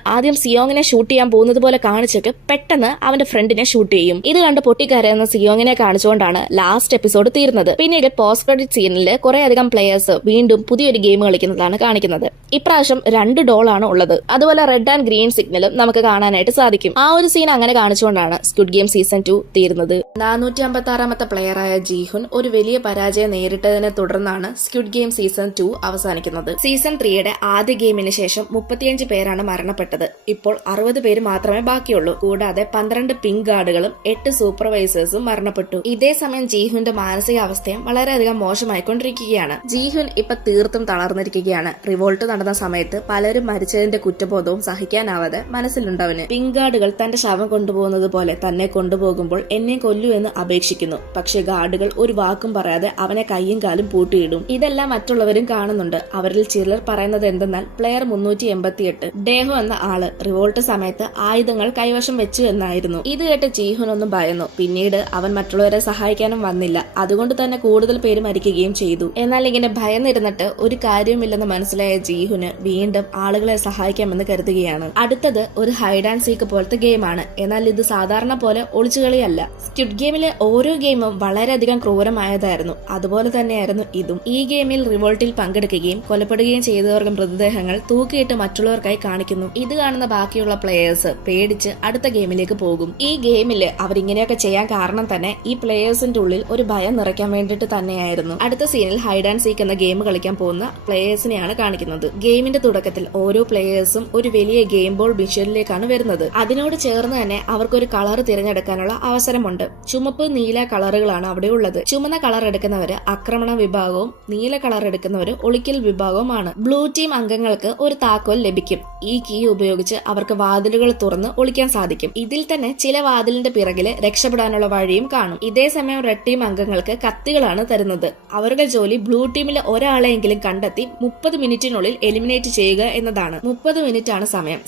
ആദ്യം സിയോങ്ങിനെ ഷൂട്ട് ചെയ്യാൻ പോകുന്നത് പോലെ കാണിച്ചിട്ട് പെട്ടെന്ന് അവന്റെ ഫ്രണ്ടിനെ ഷൂട്ട് ചെയ്യും. ഇത് കണ്ട് പൊട്ടിക്കരയുന്ന സിയോങ്ങിനെ കാണിച്ചുകൊണ്ടാണ് ലാസ്റ്റ് എപ്പിസോഡ് തീരുന്നത്. പിന്നീട് പോസ്റ്റ് ക്രെഡിറ്റ് സീനിൽ കുറെ അധികം പ്ലേയേഴ്സ് വീണ്ടും പുതിയൊരു ഗെയിം കളിക്കുന്നതാണ് കാണിക്കുന്നത്. ഇപ്രാവശ്യം 2 ഡോളാണ് ഉള്ളത്. അതുപോലെ റെഡ് ആൻഡ് ഗ്രീൻ സിഗ്നലും നമുക്ക് കാണാനായിട്ട് സാധിക്കും. ആ ഒരു സീൻ അങ്ങനെ കാണിച്ചുകൊണ്ടാണ് സ്ക്വിഡ് ഗെയിം സീസൺ 2 തീരുന്നത്. 456ാമത്തെ പ്ലെയറായ ജീഹുൻ ഒരു വലിയ പരാജയം നേരിട്ടതിനെ തുടർന്നാണ് സ്ക്വിഡ് ഗെയിം സീസൺ 2 അവസാനിക്കുന്നത്. സീസൺ 3യുടെ ആദ്യ ഗെയിമിന് ശേഷം 35 പേരാണ് മരണപ്പെട്ടത്. ഇപ്പോൾ 60 പേര് മാത്രമേ ബാക്കിയുള്ളൂ. കൂടാതെ 12 പിങ്ക് ഗാർഡുകളും 8 സൂപ്പർവൈസേഴ്സും മരണപ്പെട്ടു. ഇതേസമയം ജീഹുന്റെ മാനസികാവസ്ഥയും വളരെയധികം മോശമായിക്കൊണ്ടിരിക്കുകയാണ്. ജീഹുൻ ഇപ്പൊ തീർത്തും തളർന്നിരിക്കുകയാണ്. റിവോൾട്ട് നടന്ന സമയത്ത് പലരും മരിച്ചതിന്റെ കുറ്റബോധവും സഹിക്കാനാവാതെ മനസ്സിലുണ്ടവന്. പിങ്ക് ഗാർഡുകൾ തന്റെ ശവം കൊണ്ടുപോകുന്നത് പോലെ തന്നെ കൊണ്ടുപോകുമ്പോൾ എന്നെ കൊല്ലൂ എന്ന് അപേക്ഷിക്കുന്നു. പക്ഷെ ഗാർഡുകൾ ഒരു വാക്കും പറയാതെ അവനെ കയ്യും കാലും പൂട്ടിയിടും. ഇതെല്ലാം മറ്റുള്ളവരും കാണുന്നുണ്ട്. അവരിൽ ചിലർ പറയുന്നത് എന്തെന്നാൽ പ്ലെയർ 388 ഡേഹോ എന്ന ആള് റിവോൾട്ട് സമയത്ത് ആയുധങ്ങൾ കൈവശം വെച്ചു എന്നായിരുന്നു. ഇത് കേട്ട് ജീഹുൻ ഒന്നും ഭയന്നു. പിന്നീട് അവൻ മറ്റുള്ളവരെ സഹായിക്കാനും വന്നില്ല. അതുകൊണ്ട് തന്നെ കൂടുതൽ പേര് മരിക്കുകയും ചെയ്തു. എന്നാൽ ഇങ്ങനെ ഭയന്നിരുന്നിട്ട് ഒരു കാര്യവുമില്ലെന്ന് മനസ്സിലായ ജീഹുന് വീണ്ടും ആളുകളെ സഹായിക്കാമെന്ന് കരുതുകയാണ്. അടുത്തത് ഒരു ഹൈഡ് ആൻഡ് സീക്ക് പോലത്തെ ഗെയിമാണ്. എന്നാൽ ഇത് സാധാരണ പോലെ ഒളിച്ചുകളിയല്ല. സ്ക്വിഡ് ഗെയിമിലെ ഓരോ ഗെയിമും വളരെയധികം ക്രൂരമായതായിരുന്നു. അതുപോലെ തന്നെയായിരുന്നു ഇതും. ഈ ഗെയിമിൽ റിവോൾട്ടിൽ പങ്കെടുക്കുകയും കൊലപ്പെടുകയും ചെയ്തവർക്ക് മൃതദേഹങ്ങൾ തൂക്കിയിട്ട് മറ്റുള്ളവർക്കായി കാണിക്കുന്നു. ഇത് കാണുന്ന ബാക്കിയുള്ള പ്ലേയേഴ്സ് പേടിച്ച് അടുത്ത ഗെയിമിലേക്ക് പോകും. ഈ ഗെയിമില് അവരിങ്ങനെയൊക്കെ ചെയ്യാൻ കാരണം തന്നെ ഈ പ്ലേയേഴ്സിന്റെ ഉള്ളിൽ ഒരു ഭയം നിറയ്ക്കാൻ വേണ്ടിയിട്ട് തന്നെയായിരുന്നു. അടുത്ത സീനിൽ ഹൈഡ് ആൻഡ് സീക്ക് എന്ന ഗെയിം കളിക്കാൻ പോകുന്ന പ്ലേയേഴ്സിനെയാണ് കാണിക്കുന്നത്. ഗെയിമിന്റെ തുടക്കത്തിൽ ഓരോ പ്ലേയേഴ്സും ഒരു വലിയ ഗെയിം ബോൾ മിഷനിലേക്കാണ് വരുന്നത്. അതിനോട് ചേർന്ന് തന്നെ അവർക്കൊരു കളർ തിരഞ്ഞെടുക്കാനുള്ള അവസരമുണ്ട്. ചുമപ്പ് നീല കളറുകളാണ് അവിടെ ഉള്ളത്. ചുമന്ന കളർ എടുക്കുന്നവര് ആക്രമണ വിഭാഗവും നീല കളർ എടുക്കുന്നവര് ഒളിക്കൽ വിഭാഗവുമാണ്. ബ്ലൂ ടീം അംഗങ്ങൾക്ക് ഒരു താക്കോൽ ലഭിക്കും. ഈ കീ ഉപയോഗിച്ച് അവർക്ക് വാതിലുകൾ തുറന്ന് ഒളിക്കാൻ സാധിക്കും. ഇതിൽ തന്നെ ചില വാതിലിന്റെ പിറകില് രക്ഷപ്പെടാനുള്ള വഴിയും കാണും. ഇതേസമയം റെഡ് ടീം അംഗങ്ങൾക്ക് കത്തികളാണ് തരുന്നത്. അവരുടെ ജോലി ബ്ലൂ ടീമിലെ ഒരാളെയെങ്കിലും കണ്ടെത്തി 30 മിനിറ്റിനുള്ളിൽ എലിമിനേറ്റ് ചെയ്യുക എന്നതാണ്. 30 മിനിറ്റ് ആണ്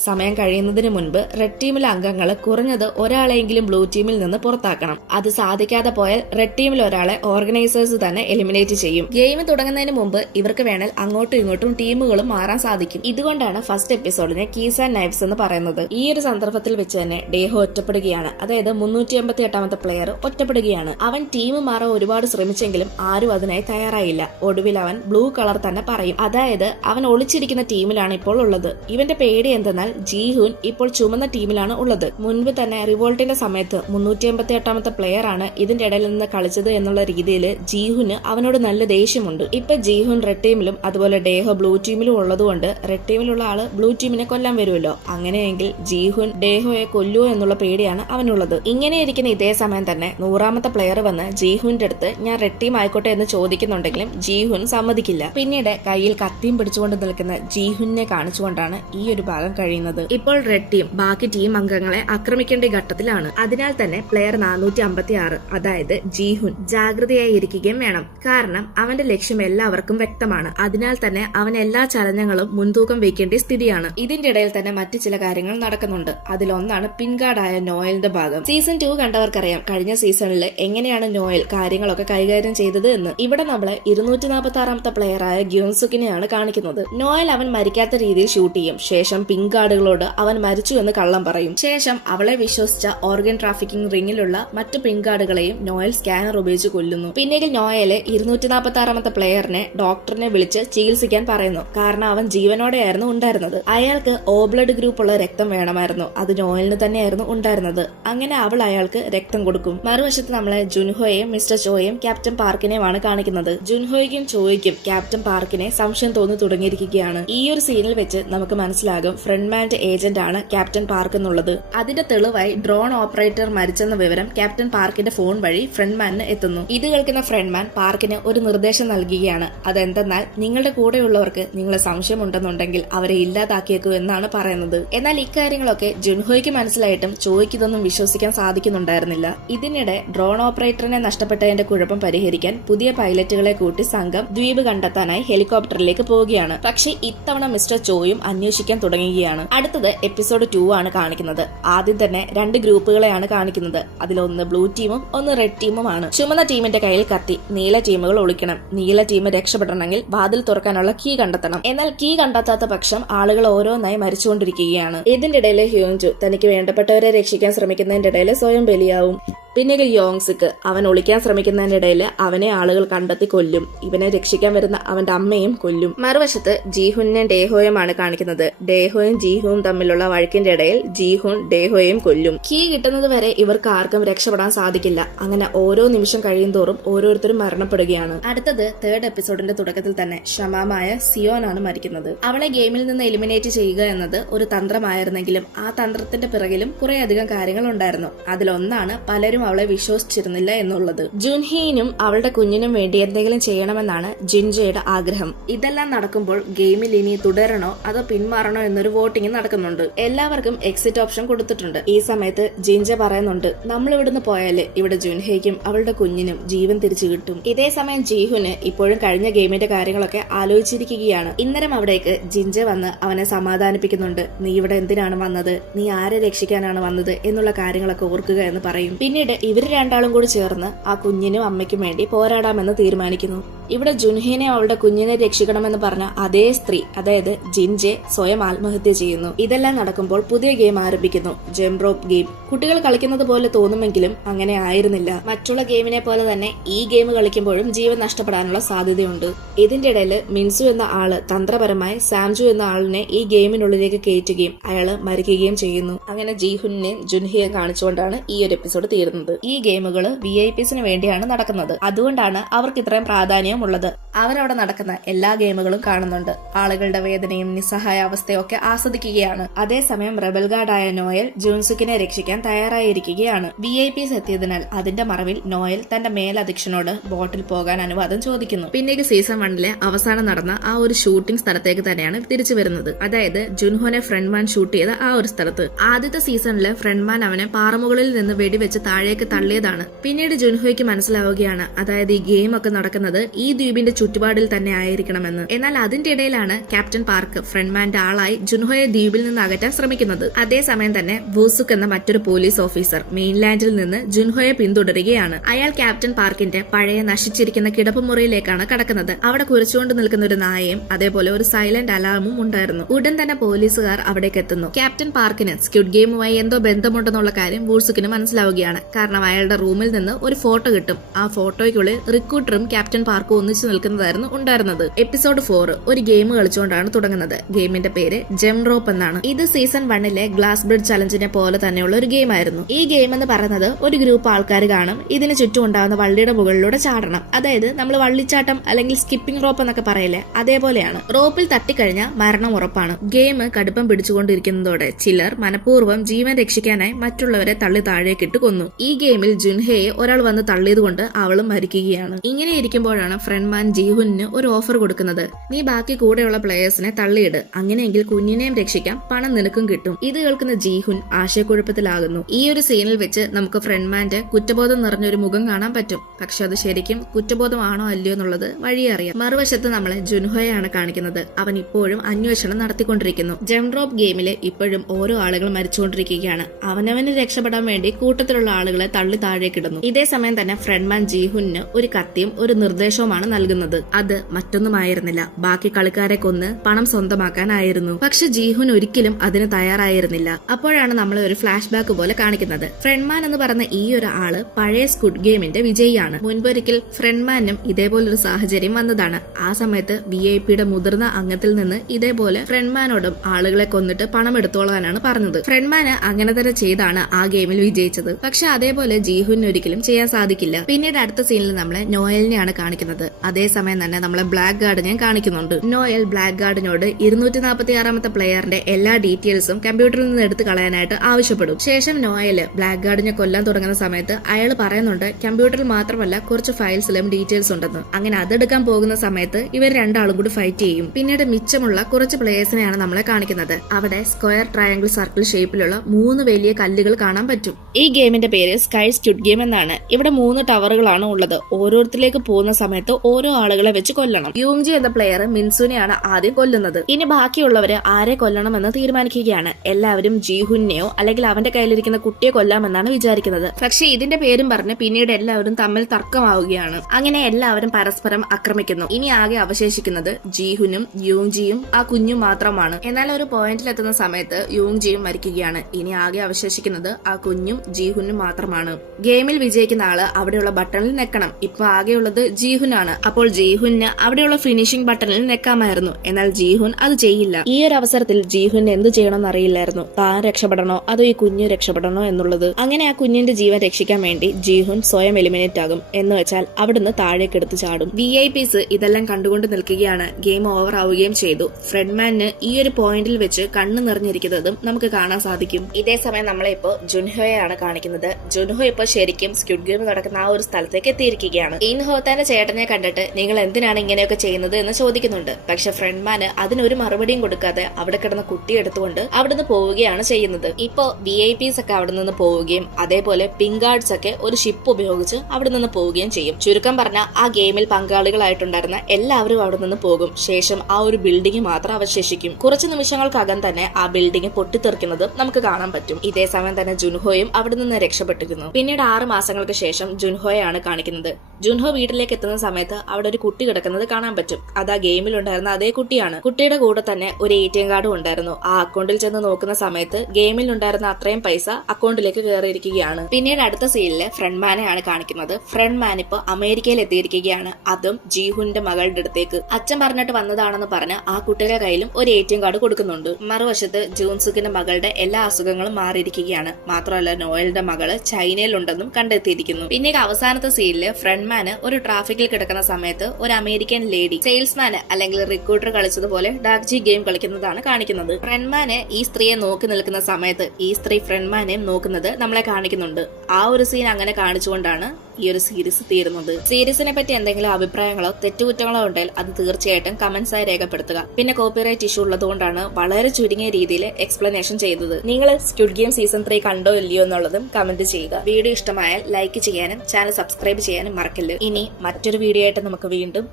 സമയം കഴിയുന്നതിന് മുൻപ് റെഡ് ടീമിലെ അംഗങ്ങൾ കുറഞ്ഞത് ഒരാളെയെങ്കിലും ബ്ലൂ ടീമിൽ നിന്ന് പുറത്താക്കണം. അത് സാധിക്കാതെ പോയാൽ റെഡ് ടീമിൽ ഒരാളെ ഓർഗനൈസേഴ്സ് തന്നെ എലിമിനേറ്റ് ചെയ്യും. ഗെയിം തുടങ്ങുന്നതിന് മുമ്പ് ഇവർക്ക് വേണേൽ അങ്ങോട്ടും ഇങ്ങോട്ടും ടീമുകളും മാറാൻ സാധിക്കും. ഇതുകൊണ്ടാണ് ഫസ്റ്റ് എപ്പിസോഡിനെ കീസ് ആൻഡ് നൈഫ്സ് എന്ന് പറയുന്നത്. ഈ ഒരു സന്ദർഭത്തിൽ വെച്ച് തന്നെ ഡേഹോ ഒറ്റപ്പെടുകയാണ്. അതായത് 388ാമത്തെ പ്ലെയർ ഒറ്റപ്പെടുകയാണ്. അവൻ ടീം മാറാൻ ഒരുപാട് ശ്രമിച്ചെങ്കിലും ആരും അതിനായി തയ്യാറായില്ല. ഒടുവിൽ അവൻ ബ്ലൂ കളർ തന്നെ പറയും. അതായത് അവൻ ഒളിച്ചിരിക്കുന്ന ടീമിലാണ് ഇപ്പോൾ ഉള്ളത്. ഇവന്റെ പേടി എന്തെന്നാൽ ജീഹുൻ ഇപ്പോൾ ചുമന്ന ടീമിലാണ് ഉള്ളത്. മുൻപ് തന്നെ റിവോൾട്ടിന്റെ സമയത്ത് 388ാമത്തെ പ്ലെയർ ആണ് ഇതിന്റെ ഇടയിൽ നിന്ന് കളിച്ചത് എന്നുള്ള രീതിയിൽ ജീഹുന് അവനോട് നല്ല ദേഷ്യമുണ്ട്. ഇപ്പൊ ജീഹുൻ റെഡ് ടീമിലും അതുപോലെ ഡേഹോ ബ്ലൂ ടീമിലും ഉള്ളതുകൊണ്ട് റെഡ് ടീമിലുള്ള ആള് ബ്ലൂ ടീമിനെ കൊല്ലാൻ വരുമല്ലോ. അങ്ങനെയെങ്കിൽ ജീഹുൻ ഡേഹോയെ കൊല്ലുവോ എന്നുള്ള പേടിയാണ് അവനുള്ളത്. ഇങ്ങനെ ഇരിക്കുന്ന ഇതേ സമയം തന്നെ 100ാമത്തെ പ്ലെയർ വന്ന് ജീഹുന്റെ അടുത്ത് ഞാൻ റെഡ് ടീം ആയിക്കോട്ടെ എന്ന് ചോദിക്കുന്നുണ്ടെങ്കിലും ജീഹുൻ സമ്മതിക്കില്ല. പിന്നീട് കയ്യിൽ കത്തിയും പിടിച്ചുകൊണ്ട് നിൽക്കുന്ന ജീഹുനെ കാണിച്ചുകൊണ്ടാണ് ഈ ഒരു ഭാഗം കഴിയുന്നത്. ഇപ്പോൾ റെഡ് ടീം ബാക്കി ടീം അംഗങ്ങളെ ആക്രമിക്കേണ്ട ഘട്ടത്തിലാണ്. അതിനാൽ തന്നെ പ്ലെയർ 456 അതായത് ജീഹുൻ ജാഗ്രതയായി ഇരിക്കുകയും വേണം. കാരണം അവന്റെ ലക്ഷ്യം എല്ലാവർക്കും വ്യക്തമാണ്. അതിനാൽ തന്നെ അവൻ എല്ലാ ചലനങ്ങളും മുൻതൂക്കം വയ്ക്കേണ്ട സ്ഥിതിയാണ്. ഇതിന്റെ ഇടയിൽ തന്നെ മറ്റു ചില കാര്യങ്ങൾ നടക്കുന്നുണ്ട്. അതിലൊന്നാണ് പിൻഗാർഡായ നോയലിന്റെ ഭാഗം. സീസൺ 2 കണ്ടവർക്കറിയാം കഴിഞ്ഞ സീസണിൽ എങ്ങനെയാണ് നോയൽ കാര്യങ്ങളൊക്കെ കൈകാര്യം ചെയ്തത് എന്ന്. ഇവിടെ നമ്മള് 246ാമത്തെ പ്ലെയറായ ഗ്യൂൻസുക്കിനെയാണ് കാണിക്കുന്നത്. നോയൽ അവൻ മരിക്കാത്ത രീതിയിൽ ഷൂട്ട് ചെയ്യും. ശേഷം പിൻഗാർഡുകളോട് അവൻ മരിച്ചു എന്ന് കള്ളം പറയും. ശേഷം അവളെ വിശ്വസിച്ച ഓർഗൻ ട്രാഫിക്കിംഗ് റിംഗിലുള്ള മറ്റു പിൻഗാർഡുകളെയും നോയൽ സ്കാനർ ഉപയോഗിച്ച് കൊല്ലുന്നു. പിന്നീട് നോയല് 246ാമത്തെ പ്ലെയറിനെ ഡോക്ടറിനെ വിളിച്ച് ചികിത്സിക്കാൻ പറയുന്നു. കാരണം അവൻ ജീവനോടെയായിരുന്നു ഉണ്ടായിരുന്നത്. അയാൾക്ക് ഓ ബ്ലഡ് ഗ്രൂപ്പ് ഉള്ള രക്തം വേണമായിരുന്നു. അത് നോയലിന് തന്നെയായിരുന്നു ഉണ്ടായിരുന്നത്. അങ്ങനെ അവൾ അയാൾക്ക് രക്തം കൊടുക്കും. മറുവശത്ത് നമ്മളെ ജുൻഹോയെയും മിസ്റ്റർ ചോയെയും ക്യാപ്റ്റൻ പാർക്കിനെയുമാണ് കാണിക്കുന്നത്. ജുൻഹോയ്ക്കും ചോയ്ക്കും ക്യാപ്റ്റൻ പാർക്കിനെ സംശയം തോന്നി തുടങ്ങിയിരിക്കുകയാണ്. ഈ ഒരു സീനിൽ വെച്ച് നമുക്ക് മനസ്സിലാകും ഫ്രണ്ട്മാന്റെ ഏജന്റ് ആണ് ക്യാപ്റ്റൻ പാർക്ക് എന്നുള്ളത്. അതിന്റെ തെളിവായി ഡ്രോൺ ഓപ്പറേറ്റർ മരിച്ചെന്ന വിവരം ക്യാപ്റ്റൻ പാർക്കിന്റെ ഫോൺ വഴി ഫ്രണ്ട്മാനിന് എത്തുന്നു. ഇത് കേൾക്കുന്ന ഫ്രണ്ട്മാൻ പാർക്കിന് ഒരു നിർദ്ദേശം നൽകുകയാണ്. അതെന്തെന്നാൽ നിങ്ങളുടെ കൂടെയുള്ളവർക്ക് നിങ്ങളെ സംശയമുണ്ടെന്നുണ്ടെങ്കിൽ അവരെ ഇല്ലാതാക്കിയേക്കൂ എന്നാണ് പറയുന്നത്. എന്നാൽ ഇക്കാര്യങ്ങളൊക്കെ ജുൻഹോയ്ക്ക് മനസ്സിലായിട്ടും ചോയ്ക്ക് ഇതൊന്നും വിശ്വസിക്കാൻ സാധിക്കുന്നുണ്ടായിരുന്നില്ല. ഇതിനിടെ ഡ്രോൺ ഓപ്പറേറ്ററിനെ നഷ്ടപ്പെട്ടതിന്റെ കുഴപ്പം പരിഹരിക്കാൻ പുതിയ പൈലറ്റുകളെ കൂട്ടി സംഘം ദ്വീപ് കണ്ടെത്താനായി ഹെലികോപ്റ്ററിലേക്ക് പോവുകയാണ്. പക്ഷേ ഇത്തവണ മിസ്റ്റർ ചോയും അന്വേഷിക്കാൻ തുടങ്ങുകയാണ്. അടുത്തത് എപ്പിസോഡ് 2 ആണ് കാണിക്കുന്നത്. ആദ്യം തന്നെ 2 ഗ്രൂപ്പുകളെയാണ് കാണിക്കുന്നത്. അതിലൊന്ന് ബ്ലൂ ടീമും ഒന്ന് റെഡ് ടീമുമാണ്. ചുമന്ന ടീമിന്റെ കയ്യിൽ കത്തി, നീല ടീമുകൾ ഒളിക്കണം. നീല ടീം രക്ഷപ്പെടണമെങ്കിൽ വാതിൽ തുറക്കാനുള്ള കീ കണ്ടെത്തണം. എന്നാൽ കീ കണ്ടെത്താത്ത പക്ഷം ആളുകൾ ഓരോ ഓരോന്നായി മരിച്ചുകൊണ്ടിരിക്കുകയാണ്. ഇതിന്റെ ഇടയിൽ ഹ്യോൻജു തനിക്ക് വേണ്ടപ്പെട്ടവരെ രക്ഷിക്കാൻ ശ്രമിക്കുന്നതിന്റെ ഇടയിൽ സ്വയം ബലിയാവും. പിന്നീട് യോങ്സിക്ക് അവൻ ഒളിക്കാൻ ശ്രമിക്കുന്നതിനിടയിൽ അവനെ ആളുകൾ കണ്ടെത്തി കൊല്ലും. ഇവനെ രക്ഷിക്കാൻ വരുന്ന അവന്റെ അമ്മയും കൊല്ലും. മറുവശത്ത് ജീഹുനും ഡേഹോയുമാണ് കാണിക്കുന്നത്. ഡേഹോയും ജീഹുവും തമ്മിലുള്ള വഴക്കിന്റെ ഇടയിൽ ജീഹുൻ ഡേഹോയും കൊല്ലും. കീ കിട്ടുന്നത് വരെ ഇവർക്ക് ആർക്കും രക്ഷപ്പെടാൻ സാധിക്കില്ല. അങ്ങനെ ഓരോ നിമിഷം കഴിയുന്തോറും ഓരോരുത്തരും മരണപ്പെടുകയാണ്. അടുത്തത് 3rd എപ്പിസോഡിന്റെ തുടക്കത്തിൽ തന്നെ ഷമാമായ സിയോനാണ് മരിക്കുന്നത്. അവളെ ഗെയിമിൽ നിന്ന് എലിമിനേറ്റ് ചെയ്യുക എന്നത് ഒരു തന്ത്രമായിരുന്നെങ്കിലും ആ തന്ത്രത്തിന്റെ പിറകിലും കുറേയധികം കാര്യങ്ങൾ ഉണ്ടായിരുന്നു. അതിലൊന്നാണ് പലരും അവളെ വിശ്വസിച്ചിരുന്നില്ല എന്നുള്ളത്. ജുൻഹീനും അവളുടെ കുഞ്ഞിനും വേണ്ടി എന്തെങ്കിലും ചെയ്യണമെന്നാണ് ജിൻജയുടെ ആഗ്രഹം. ഇതെല്ലാം നടക്കുമ്പോൾ ഗെയിമിൽ ഇനി തുടരണോ അതോ പിന്മാറണോ എന്നൊരു വോട്ടിംഗ് നടക്കുന്നുണ്ട്. എല്ലാവർക്കും എക്സിറ്റ് ഓപ്ഷൻ കൊടുത്തിട്ടുണ്ട്. ഈ സമയത്ത് ജിൻജ പറയുന്നുണ്ട്, നമ്മൾ ഇവിടുന്ന് പോയാല് ഇവിടെ ജുൻഹയ്ക്കും അവളുടെ കുഞ്ഞിനും ജീവൻ തിരിച്ചു കിട്ടും. ഇതേ സമയം ജീഹുന് ഇപ്പോഴും കഴിഞ്ഞ ഗെയിമിന്റെ കാര്യങ്ങളൊക്കെ ആലോചിച്ചിരിക്കുകയാണ്. ഇന്നരം അവിടേക്ക് ജിൻജ വന്ന് അവനെ സമാധാനിപ്പിക്കുന്നുണ്ട്. നീ ഇവിടെ എന്തിനാണ് വന്നത്, നീ ആരെ രക്ഷിക്കാനാണ് വന്നത് എന്നുള്ള കാര്യങ്ങളൊക്കെ ഓർക്കുക എന്ന് പറയും. പിന്നീട് ഇവർ രണ്ടാളും കൂടി ചേർന്ന് ആ കുഞ്ഞിനും അമ്മയ്ക്കും വേണ്ടി പോരാടാമെന്ന് തീരുമാനിക്കുന്നു. ഇവിടെ ജുൻഹീനെ അവളുടെ കുഞ്ഞിനെ രക്ഷിക്കണമെന്ന് പറഞ്ഞ അതേ സ്ത്രീ, അതായത് ജിൻജെ, സ്വയം ആത്മഹത്യ ചെയ്യുന്നു. ഇതെല്ലാം നടക്കുമ്പോൾ പുതിയ ഗെയിം ആരംഭിക്കുന്നു, ജംപ് റോപ്പ് ഗെയിം. കുട്ടികൾ കളിക്കുന്നത് പോലെ തോന്നുമെങ്കിലും അങ്ങനെ ആയിരുന്നില്ല. മറ്റുള്ള ഗെയിമിനെ പോലെ തന്നെ ഈ ഗെയിം കളിക്കുമ്പോഴും ജീവൻ നഷ്ടപ്പെടാനുള്ള സാധ്യതയുണ്ട്. ഇതിന്റെ ഇടയിൽ മിൻസു എന്ന ആള് തന്ത്രപരമായി സാംജു എന്ന ആളിനെ ഈ ഗെയിമിനുള്ളിലേക്ക് കയറ്റുകയും അയാള് മരിക്കുകയും ചെയ്യുന്നു. അങ്ങനെ ജീഹുനെയും ജുൻഹിയെയും കാണിച്ചുകൊണ്ടാണ് ഈ ഒരു എപ്പിസോഡ് തീരുന്നത്. ഈ ഗെയിമുകൾ VIPസിന് വേണ്ടിയാണ് നടക്കുന്നത്. അതുകൊണ്ടാണ് അവർക്ക് ഇത്രയും പ്രാധാന്യം ഉള്ളത്. അവരവിടെ നടക്കുന്ന എല്ലാ ഗെയിമുകളും കാണുന്നുണ്ട്. ആളുകളുടെ വേദനയും നിസ്സഹായാവസ്ഥയും ഒക്കെ ആസ്വദിക്കുകയാണ്. അതേസമയം റെബൽ ഗാർഡായ നോയൽ ജൂൻസുക്കിനെ രക്ഷിക്കാൻ തയ്യാറായിരിക്കുകയാണ്. VIPs എത്തിയതിനാൽ അതിന്റെ മറവിൽ നോയൽ തന്റെ മേലധ്യക്ഷനോട് ബോട്ടിൽ പോകാൻ അനുവാദം ചോദിക്കുന്നു. പിന്നീട് സീസൺ 1 അവസാനം നടന്ന ആ ഒരു ഷൂട്ടിംഗ് സ്ഥലത്തേക്ക് തന്നെയാണ് തിരിച്ചു വരുന്നത്. അതായത് ജുൻഹോനെ ഫ്രണ്ട്മാൻ ഷൂട്ട് ചെയ്ത ആ ഒരു സ്ഥലത്ത്. ആദ്യത്തെ സീസണില് ഫ്രണ്ട്മാൻ അവനെ പാറമുകളിൽ നിന്ന് വെടിവെച്ച് താഴേക്ക് തള്ളിയതാണ്. പിന്നീട് ജുൻഹോയ്ക്ക് മനസ്സിലാവുകയാണ്, അതായത് ഈ ഗെയിം ഒക്കെ നടക്കുന്നത് ഈ ദ്വീപിന്റെ ചുറ്റുപാടിൽ തന്നെ ആയിരിക്കണമെന്ന്. എന്നാൽ അതിന്റെ ഇടയിലാണ് ക്യാപ്റ്റൻ പാർക്ക് ഫ്രണ്ട്മാന്റെ ആളായി ജുൻഹോയെ ദ്വീപിൽ നിന്ന് അകറ്റാൻ ശ്രമിക്കുന്നത്. അതേസമയം തന്നെ വൂസുക് എന്ന മറ്റൊരു പോലീസ് ഓഫീസർ മെയിൻലാൻഡിൽ നിന്ന് ജുൻഹോയെ പിന്തുടരുകയാണ്. അയാൾ ക്യാപ്റ്റൻ പാർക്കിന്റെ പഴയ നശിച്ചിരിക്കുന്ന കിടപ്പുമുറിയിലേക്കാണ് കടക്കുന്നത്. അവിടെ കുരച്ചുകൊണ്ട് നിൽക്കുന്ന ഒരു നായയും അതേപോലെ ഒരു സൈലന്റ് അലാർമും ഉണ്ടായിരുന്നു. ഉടൻ തന്നെ പോലീസുകാർ അവിടേക്ക് എത്തുന്നു. ക്യാപ്റ്റൻ പാർക്കിന് സ്ക്വിഡ് ഗെയിമുമായി എന്തോ ബന്ധമുണ്ടെന്നുള്ള കാര്യം വൂസുക്കിന് മനസ്സിലാവുകയാണ്. കാരണം അയാളുടെ റൂമിൽ നിന്ന് ഒരു ഫോട്ടോ കിട്ടും. ആ ഫോട്ടോയ്ക്കുള്ളിൽ റിക്രൂട്ടറും ക്യാപ്റ്റൻ പാർക്കും ഒന്നിച്ചു നിൽക്കുന്നതായിരുന്നു ഉണ്ടായിരുന്നത്. എപ്പിസോഡ് 4 ഒരു ഗെയിം കളിച്ചുകൊണ്ടാണ് തുടങ്ങുന്നത്. ഗെയിമിന്റെ പേര് ജംപ് റോപ്പ് എന്നാണ്. ഇത് സീസൺ 1 ഗ്ലാസ് ബ്രിഡ്ജ് ചലഞ്ചിനെ പോലെ തന്നെയുള്ള ഒരു ഗെയിം ആയിരുന്നു. ഈ ഗെയിം എന്ന് പറയുന്നത് ഒരു ഗ്രൂപ്പ് ആൾക്കാർ കാണും. ഇതിന് ചുറ്റും ഉണ്ടാകുന്ന വള്ളിയുടെ മുകളിലൂടെ ചാടണം. അതായത് നമ്മൾ വള്ളിച്ചാട്ടം അല്ലെങ്കിൽ സ്കിപ്പിംഗ് റോപ്പ് എന്നൊക്കെ പറയില്ലേ, അതേപോലെയാണ്. റോപ്പിൽ തട്ടിക്കഴിഞ്ഞാൽ മരണം ഉറപ്പാണ്. ഗെയിം കടുപ്പം പിടിച്ചുകൊണ്ടിരിക്കുന്നതോടെ ചിലർ മനഃപൂർവ്വം ജീവൻ രക്ഷിക്കാനായി മറ്റുള്ളവരെ തള്ളി താഴേക്കിട്ട് കൊന്നു. ഈ ഗെയിമിൽ ജുൻഹയെ ഒരാൾ വന്ന് തള്ളിയതുകൊണ്ട് അവളും മരിക്കുകയാണ്. ഇങ്ങനെ ഇരിക്കുമ്പോഴാണ് ഫ്രണ്ട്മാൻ ജീഹുന് ഒരു ഓഫർ കൊടുക്കുന്നത്. നീ ബാക്കി കൂടെയുള്ള പ്ലേയേഴ്സിനെ തള്ളിയിട്, അങ്ങനെയെങ്കിൽ കുഞ്ഞിനെയും രക്ഷിക്കാം, പണം നിനക്കും കിട്ടും. ഇത് കേൾക്കുന്ന ജീഹുൻ ആശയക്കുഴപ്പത്തിലാകുന്നു. ഈ ഒരു സീനിൽ വെച്ച് നമുക്ക് ഫ്രണ്ട്മാന്റെ കുറ്റബോധം നിറഞ്ഞൊരു മുഖം കാണാൻ പറ്റും. പക്ഷെ അത് ശരിക്കും കുറ്റബോധമാണോ അല്ലയോ എന്നുള്ളത് വഴിയെ അറിയാം. മറുവശത്ത് നമ്മളെ ജുൻഹോയാണ് കാണിക്കുന്നത്. അവൻ ഇപ്പോഴും അന്വേഷണം നടത്തിക്കൊണ്ടിരിക്കുന്നു. ജംപ് റോപ്പ് ഗെയിമില് ഇപ്പോഴും ഓരോ ആളുകൾ മരിച്ചുകൊണ്ടിരിക്കുകയാണ്. അവനവന് രക്ഷപ്പെടാൻ വേണ്ടി കൂട്ടത്തിലുള്ള ആളുകളെ തള്ളി താഴേക്കിടുന്നു. ഇതേ സമയം തന്നെ ഫ്രണ്ട്മാൻ ജീഹുന് ഒരു കത്തിയും ഒരു നിർദ്ദേശവുമാണ് നൽകുന്നത്. അത് മറ്റൊന്നുമായിരുന്നില്ല, ബാക്കി കളിക്കാരെ കൊന്ന് പണം സ്വന്തമാക്കാനായിരുന്നു. പക്ഷെ ജീഹുൻ ഒരിക്കലും അതിന് തയ്യാറായിരുന്നില്ല. അപ്പോഴാണ് നമ്മളെ ഒരു ഫ്ലാഷ് ബാക്ക് പോലെ കാണിക്കുന്നത്. ഫ്രണ്ട്മാൻ എന്ന് പറഞ്ഞ ഈ ഒരു ആള് പഴയ സ്ക്വിഡ് ഗെയിമിന്റെ വിജയിയാണ്. മുൻപൊരിക്കൽ ഫ്രണ്ട്മാനും ഇതേപോലൊരു സാഹചര്യം വന്നതാണ്. ആ സമയത്ത് VIPയുടെ മുതിർന്ന അംഗത്തിൽ നിന്ന് ഇതേപോലെ ഫ്രണ്ട്മാനോടും ആളുകളെ കൊന്നിട്ട് പണം എടുത്തോളാനാണ് പറഞ്ഞത്. ഫ്രണ്ട്മാന് അങ്ങനെ തന്നെ ചെയ്താണ് ആ ഗെയിമിൽ വിജയിച്ചത്. പക്ഷെ അതേപോലെ ജീഹുന് ഒരിക്കലും ചെയ്യാൻ സാധിക്കില്ല. പിന്നീട് അടുത്ത സീനിൽ നമ്മളെ നോയലിനെയാണ് കാണിക്കുന്നത്. അതേസമയം തന്നെ നമ്മളെ ബ്ലാക്ക് ഗാർഡിനെ കാണിക്കുന്നുണ്ട്. നോയൽ ബ്ലാക്ക് ഗാർഡിനോട് 246ാമത്തെ പ്ലെയറിന്റെ എല്ലാ ഡീറ്റെയിൽസും കമ്പ്യൂട്ടറിൽ നിന്ന് എടുത്ത് കളയാനായിട്ട് ആവശ്യപ്പെടും. ശേഷം നോയല് ബ്ലാക്ക് ഗാർഡിനെ കൊല്ലാൻ തുടങ്ങുന്ന സമയത്ത് അയാൾ പറയുന്നുണ്ട് കമ്പ്യൂട്ടറിൽ മാത്രമല്ല കുറച്ച് ഫയൽസിലും ഡീറ്റെയിൽസ് ഉണ്ടെന്ന്. അങ്ങനെ അതെടുക്കാൻ പോകുന്ന സമയത്ത് ഇവർ രണ്ടാളും കൂടി ഫൈറ്റ് ചെയ്യും. പിന്നീട് മിച്ചമുള്ള കുറച്ച് പ്ലേയേഴ്സിനെയാണ് നമ്മളെ കാണിക്കുന്നത്. അവിടെ സ്ക്വയർ, ട്രയാങ്കിൾ, സർക്കിൾ ഷേപ്പിലുള്ള 3 വലിയ കല്ലുകൾ കാണാൻ പറ്റും. ഈ ഗെയിമിന്റെ പേര് സ്കൈ സ്ക്വിഡ് ഗെയിം എന്നാണ്. ഇവിടെ 3 ടവറുകളാണ് ഉള്ളത്. ഓരോരുത്തരിലേക്ക് പോകുന്ന സമയത്ത് സ്ഥലത്ത് ഓരോ ആളുകളെ വെച്ച് കൊല്ലണം. യൂങ്ജി എന്ന പ്ലെയർ മിൻസുനെയാണ് ആദ്യം കൊല്ലുന്നത്. ഇനി ബാക്കിയുള്ളവര് ആരെ കൊല്ലണമെന്ന് തീരുമാനിക്കുകയാണ്. എല്ലാവരും ജീഹുനെയോ അല്ലെങ്കിൽ അവന്റെ കയ്യിലിരിക്കുന്ന കുട്ടിയെ കൊല്ലാമെന്നാണ് വിചാരിക്കുന്നത്. പക്ഷെ ഇതിന്റെ പേരും പറഞ്ഞ് പിന്നീട് എല്ലാവരും തമ്മിൽ തർക്കമാവുകയാണ്. അങ്ങനെ എല്ലാവരും പരസ്പരം ആക്രമിക്കുന്നു. ഇനി ആകെ അവശേഷിക്കുന്നത് ജീഹുനും യൂങ്ജിയും ആ കുഞ്ഞും മാത്രമാണ്. എന്നാൽ ഒരു പോയിന്റിലെത്തുന്ന സമയത്ത് യൂങ്ജിയും മരിക്കുകയാണ്. ഇനി ആകെ അവശേഷിക്കുന്നത് ആ കുഞ്ഞും ജീഹുനും മാത്രമാണ്. ഗെയിമിൽ വിജയിക്കുന്ന ആള് അവിടെയുള്ള ബട്ടണിൽ നെക്കണം. ഇപ്പൊ ആകെയുള്ളത് ജീഹുനാണ്. അപ്പോൾ ജീഹുന് അവിടെയുള്ള ഫിനിഷിംഗ് ബട്ടണിൽ നെക്കാമായിരുന്നു. എന്നാൽ ജീഹുൻ അത് ചെയ്യില്ല. ഈ ഒരു അവസരത്തിൽ ജീഹുൻ എന്ത് ചെയ്യണമെന്ന് അറിയില്ലായിരുന്നു. താൻ രക്ഷപ്പെടണോ അതോ ഈ കുഞ്ഞ് രക്ഷപ്പെടണോ എന്നുള്ളത്. അങ്ങനെ ആ കുഞ്ഞിന്റെ ജീവൻ രക്ഷിക്കാൻ വേണ്ടി ജീഹുൻ സ്വയം എലിമിനേറ്റ് ആകും. എന്ന് വെച്ചാൽ അവിടുന്ന് താഴേക്ക് എടുത്ത് ചാടും. VIPs ഇതെല്ലാം കണ്ടുകൊണ്ട് നിൽക്കുകയാണ്. ഗെയിം ഓവർ ആവുകയും ചെയ്തു. ഫ്രെഡ്മാന് ഈ ഒരു പോയിന്റിൽ വെച്ച് കണ്ണു നിറഞ്ഞിരിക്കുന്നതും നമുക്ക് കാണാൻ സാധിക്കും. ഇതേ സമയം നമ്മളെ ഇപ്പോ ജുൻഹോയാണ് കാണിക്കുന്നത്. ജുൻഹോ ഇപ്പൊ ശരിക്കും സ്ക്വിഡ് ഗെയിം നടക്കുന്ന ആ ഒരു സ്ഥലത്തേക്ക് എത്തിയിരിക്കുകയാണ്. ഇൻഹോ തന്റെ ചേട്ടനെ കണ്ടിട്ട് നിങ്ങൾ എന്തിനാണ് ഇങ്ങനെയൊക്കെ ചെയ്യുന്നത് എന്ന് ചോദിക്കുന്നുണ്ട്. പക്ഷെ ഫ്രെഡ്മാന് അതിനൊരു മറുപടിയും കൊടുക്കാതെ അവിടെ കിടന്ന കുട്ടി എടുത്തുകൊണ്ട് അവിടുന്ന് പോവുകയാണ് ചെയ്യുന്നത്. ഇപ്പോ VIPs ഒക്കെ അവിടെ നിന്ന് പോവുകയും അതേപോലെ പിങ്കാർഡ്സ് ഒക്കെ ഒരു ഷിപ്പ് ഉപയോഗിച്ച് അവിടെ നിന്ന് പോവുകയും ചെയ്യും. ചുരുക്കം പറഞ്ഞാൽ ആ ഗെയിമിൽ പങ്കാളികളായിട്ടുണ്ടായിരുന്ന എല്ലാവരും അവിടെ നിന്ന് പോകും. ശേഷം ആ ഒരു ബിൽഡിംഗ് മാത്രം അവശേഷിക്കും. കുറച്ചു നിമിഷങ്ങൾക്കകം തന്നെ ആ ബിൽഡിംഗ് പൊട്ടിത്തെറിക്കുന്നത് നമുക്ക് കാണാൻ പറ്റും. ഇതേ സമയം തന്നെ ജുൻഹോയും അവിടെ നിന്ന് രക്ഷപ്പെട്ടിരുന്നു. പിന്നീട് 6 മാസങ്ങൾക്ക് ശേഷം ജുൻഹോയാണ് കാണിക്കുന്നത്. ജുൻഹോ വീട്ടിലേക്ക് എത്തുന്ന സമയത്ത് അവിടെ ഒരു കുട്ടി കിടക്കുന്നത് കാണാൻ പറ്റും. അത് ആ ഗെയിമിൽ ഉണ്ടായിരുന്ന അതേ കുട്ടിയാണ്. കുട്ടിയുടെ കൂടെ തന്നെ ഒരു ATM കാർഡും ഉണ്ടായിരുന്നു. ആ അക്കൗണ്ടിൽ ചെന്ന് നോക്കുന്ന സമയത്ത് ഗെയിമിൽ ഉണ്ടായിരുന്ന അത്രയും പൈസ അക്കൗണ്ടിലേക്ക് കയറിയിരിക്കുകയാണ്. പിന്നീട് അടുത്ത സീനില് ഫ്രണ്ട്മാനെയാണ് കാണിക്കുന്നത്. ഫ്രണ്ട്മാൻ ഇപ്പൊ അമേരിക്കയിൽ എത്തിയിരിക്കുകയാണ്. അതും ജീഹുന്റെ മകളുടെ അടുത്തേക്ക്. അച്ഛൻ പറഞ്ഞിട്ട് വന്നതാണെന്ന് പറഞ്ഞ് ആ കുട്ടിയുടെ കയ്യിലും ഒരു ATM കാർഡ് കൊടുക്കുന്നുണ്ട്. മറുവശത്ത് ജൂൻസുക്കിന്റെ മകളുടെ എല്ലാ അസുഖങ്ങളും മാറിയിരിക്കുകയാണ്. മാത്രമല്ല നോയലിന്റെ മകള് ചൈനയിലുണ്ടെന്നും കണ്ടെത്തിയിരിക്കുന്നു. പിന്നീട് അവസാനത്തെ സീനില് ഫ്രണ്ട്മാന് ഒരു ട്രാഫിക്കിൽ കിടക്കുന്ന സമയത്ത് ഒരു അമേരിക്കൻ ലേഡി സെയിൽസ്മാന് അല്ലെങ്കിൽ റിക്രൂട്ടർ കളിച്ചതുപോലെ ഡാർജി ഗെയിം കളിക്കുന്നതാണ് കാണിക്കുന്നത്. ഫ്രണ്ട്മാന് ഈ സ്ത്രീയെ നോക്കി നിൽക്കുന്ന സമയത്ത് ഈ സ്ത്രീ ഫ്രണ്ട്മാനെയും നോക്കുന്നത് നമ്മളെ കാണിക്കുന്നുണ്ട്. ആ ഒരു സീൻ അങ്ങനെ കാണിച്ചുകൊണ്ടാണ് ഈ ഒരു സീരീസ് തീരുന്നത്. സീരീസിനെ പറ്റി എന്തെങ്കിലും അഭിപ്രായങ്ങളോ തെറ്റുകുറ്റങ്ങളോ ഉണ്ടെങ്കിൽ അത് തീർച്ചയായിട്ടും കമന്റ്സ് ആയി രേഖപ്പെടുത്തുക. പിന്നെ കോപ്പിറൈറ്റ് ഇഷ്യൂ ഉള്ളതുകൊണ്ടാണ് വളരെ ചുരുങ്ങിയ രീതിയിൽ എക്സ്പ്ലനേഷൻ ചെയ്തത്. നിങ്ങൾ സ്ക്വിഡ് ഗെയിം സീസൺ 3 കണ്ടോ ഇല്ലയോ എന്നുള്ളതും കമന്റ് ചെയ്യുക. വീഡിയോ ഇഷ്ടമായാൽ ലൈക്ക് ചെയ്യാനും ചാനൽ സബ്സ്ക്രൈബ് ചെയ്യാനും മറക്കല്ല്. ഇനി മറ്റൊരു വീഡിയോ ആയിട്ട് നമുക്ക് വീണ്ടും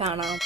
കാണാം.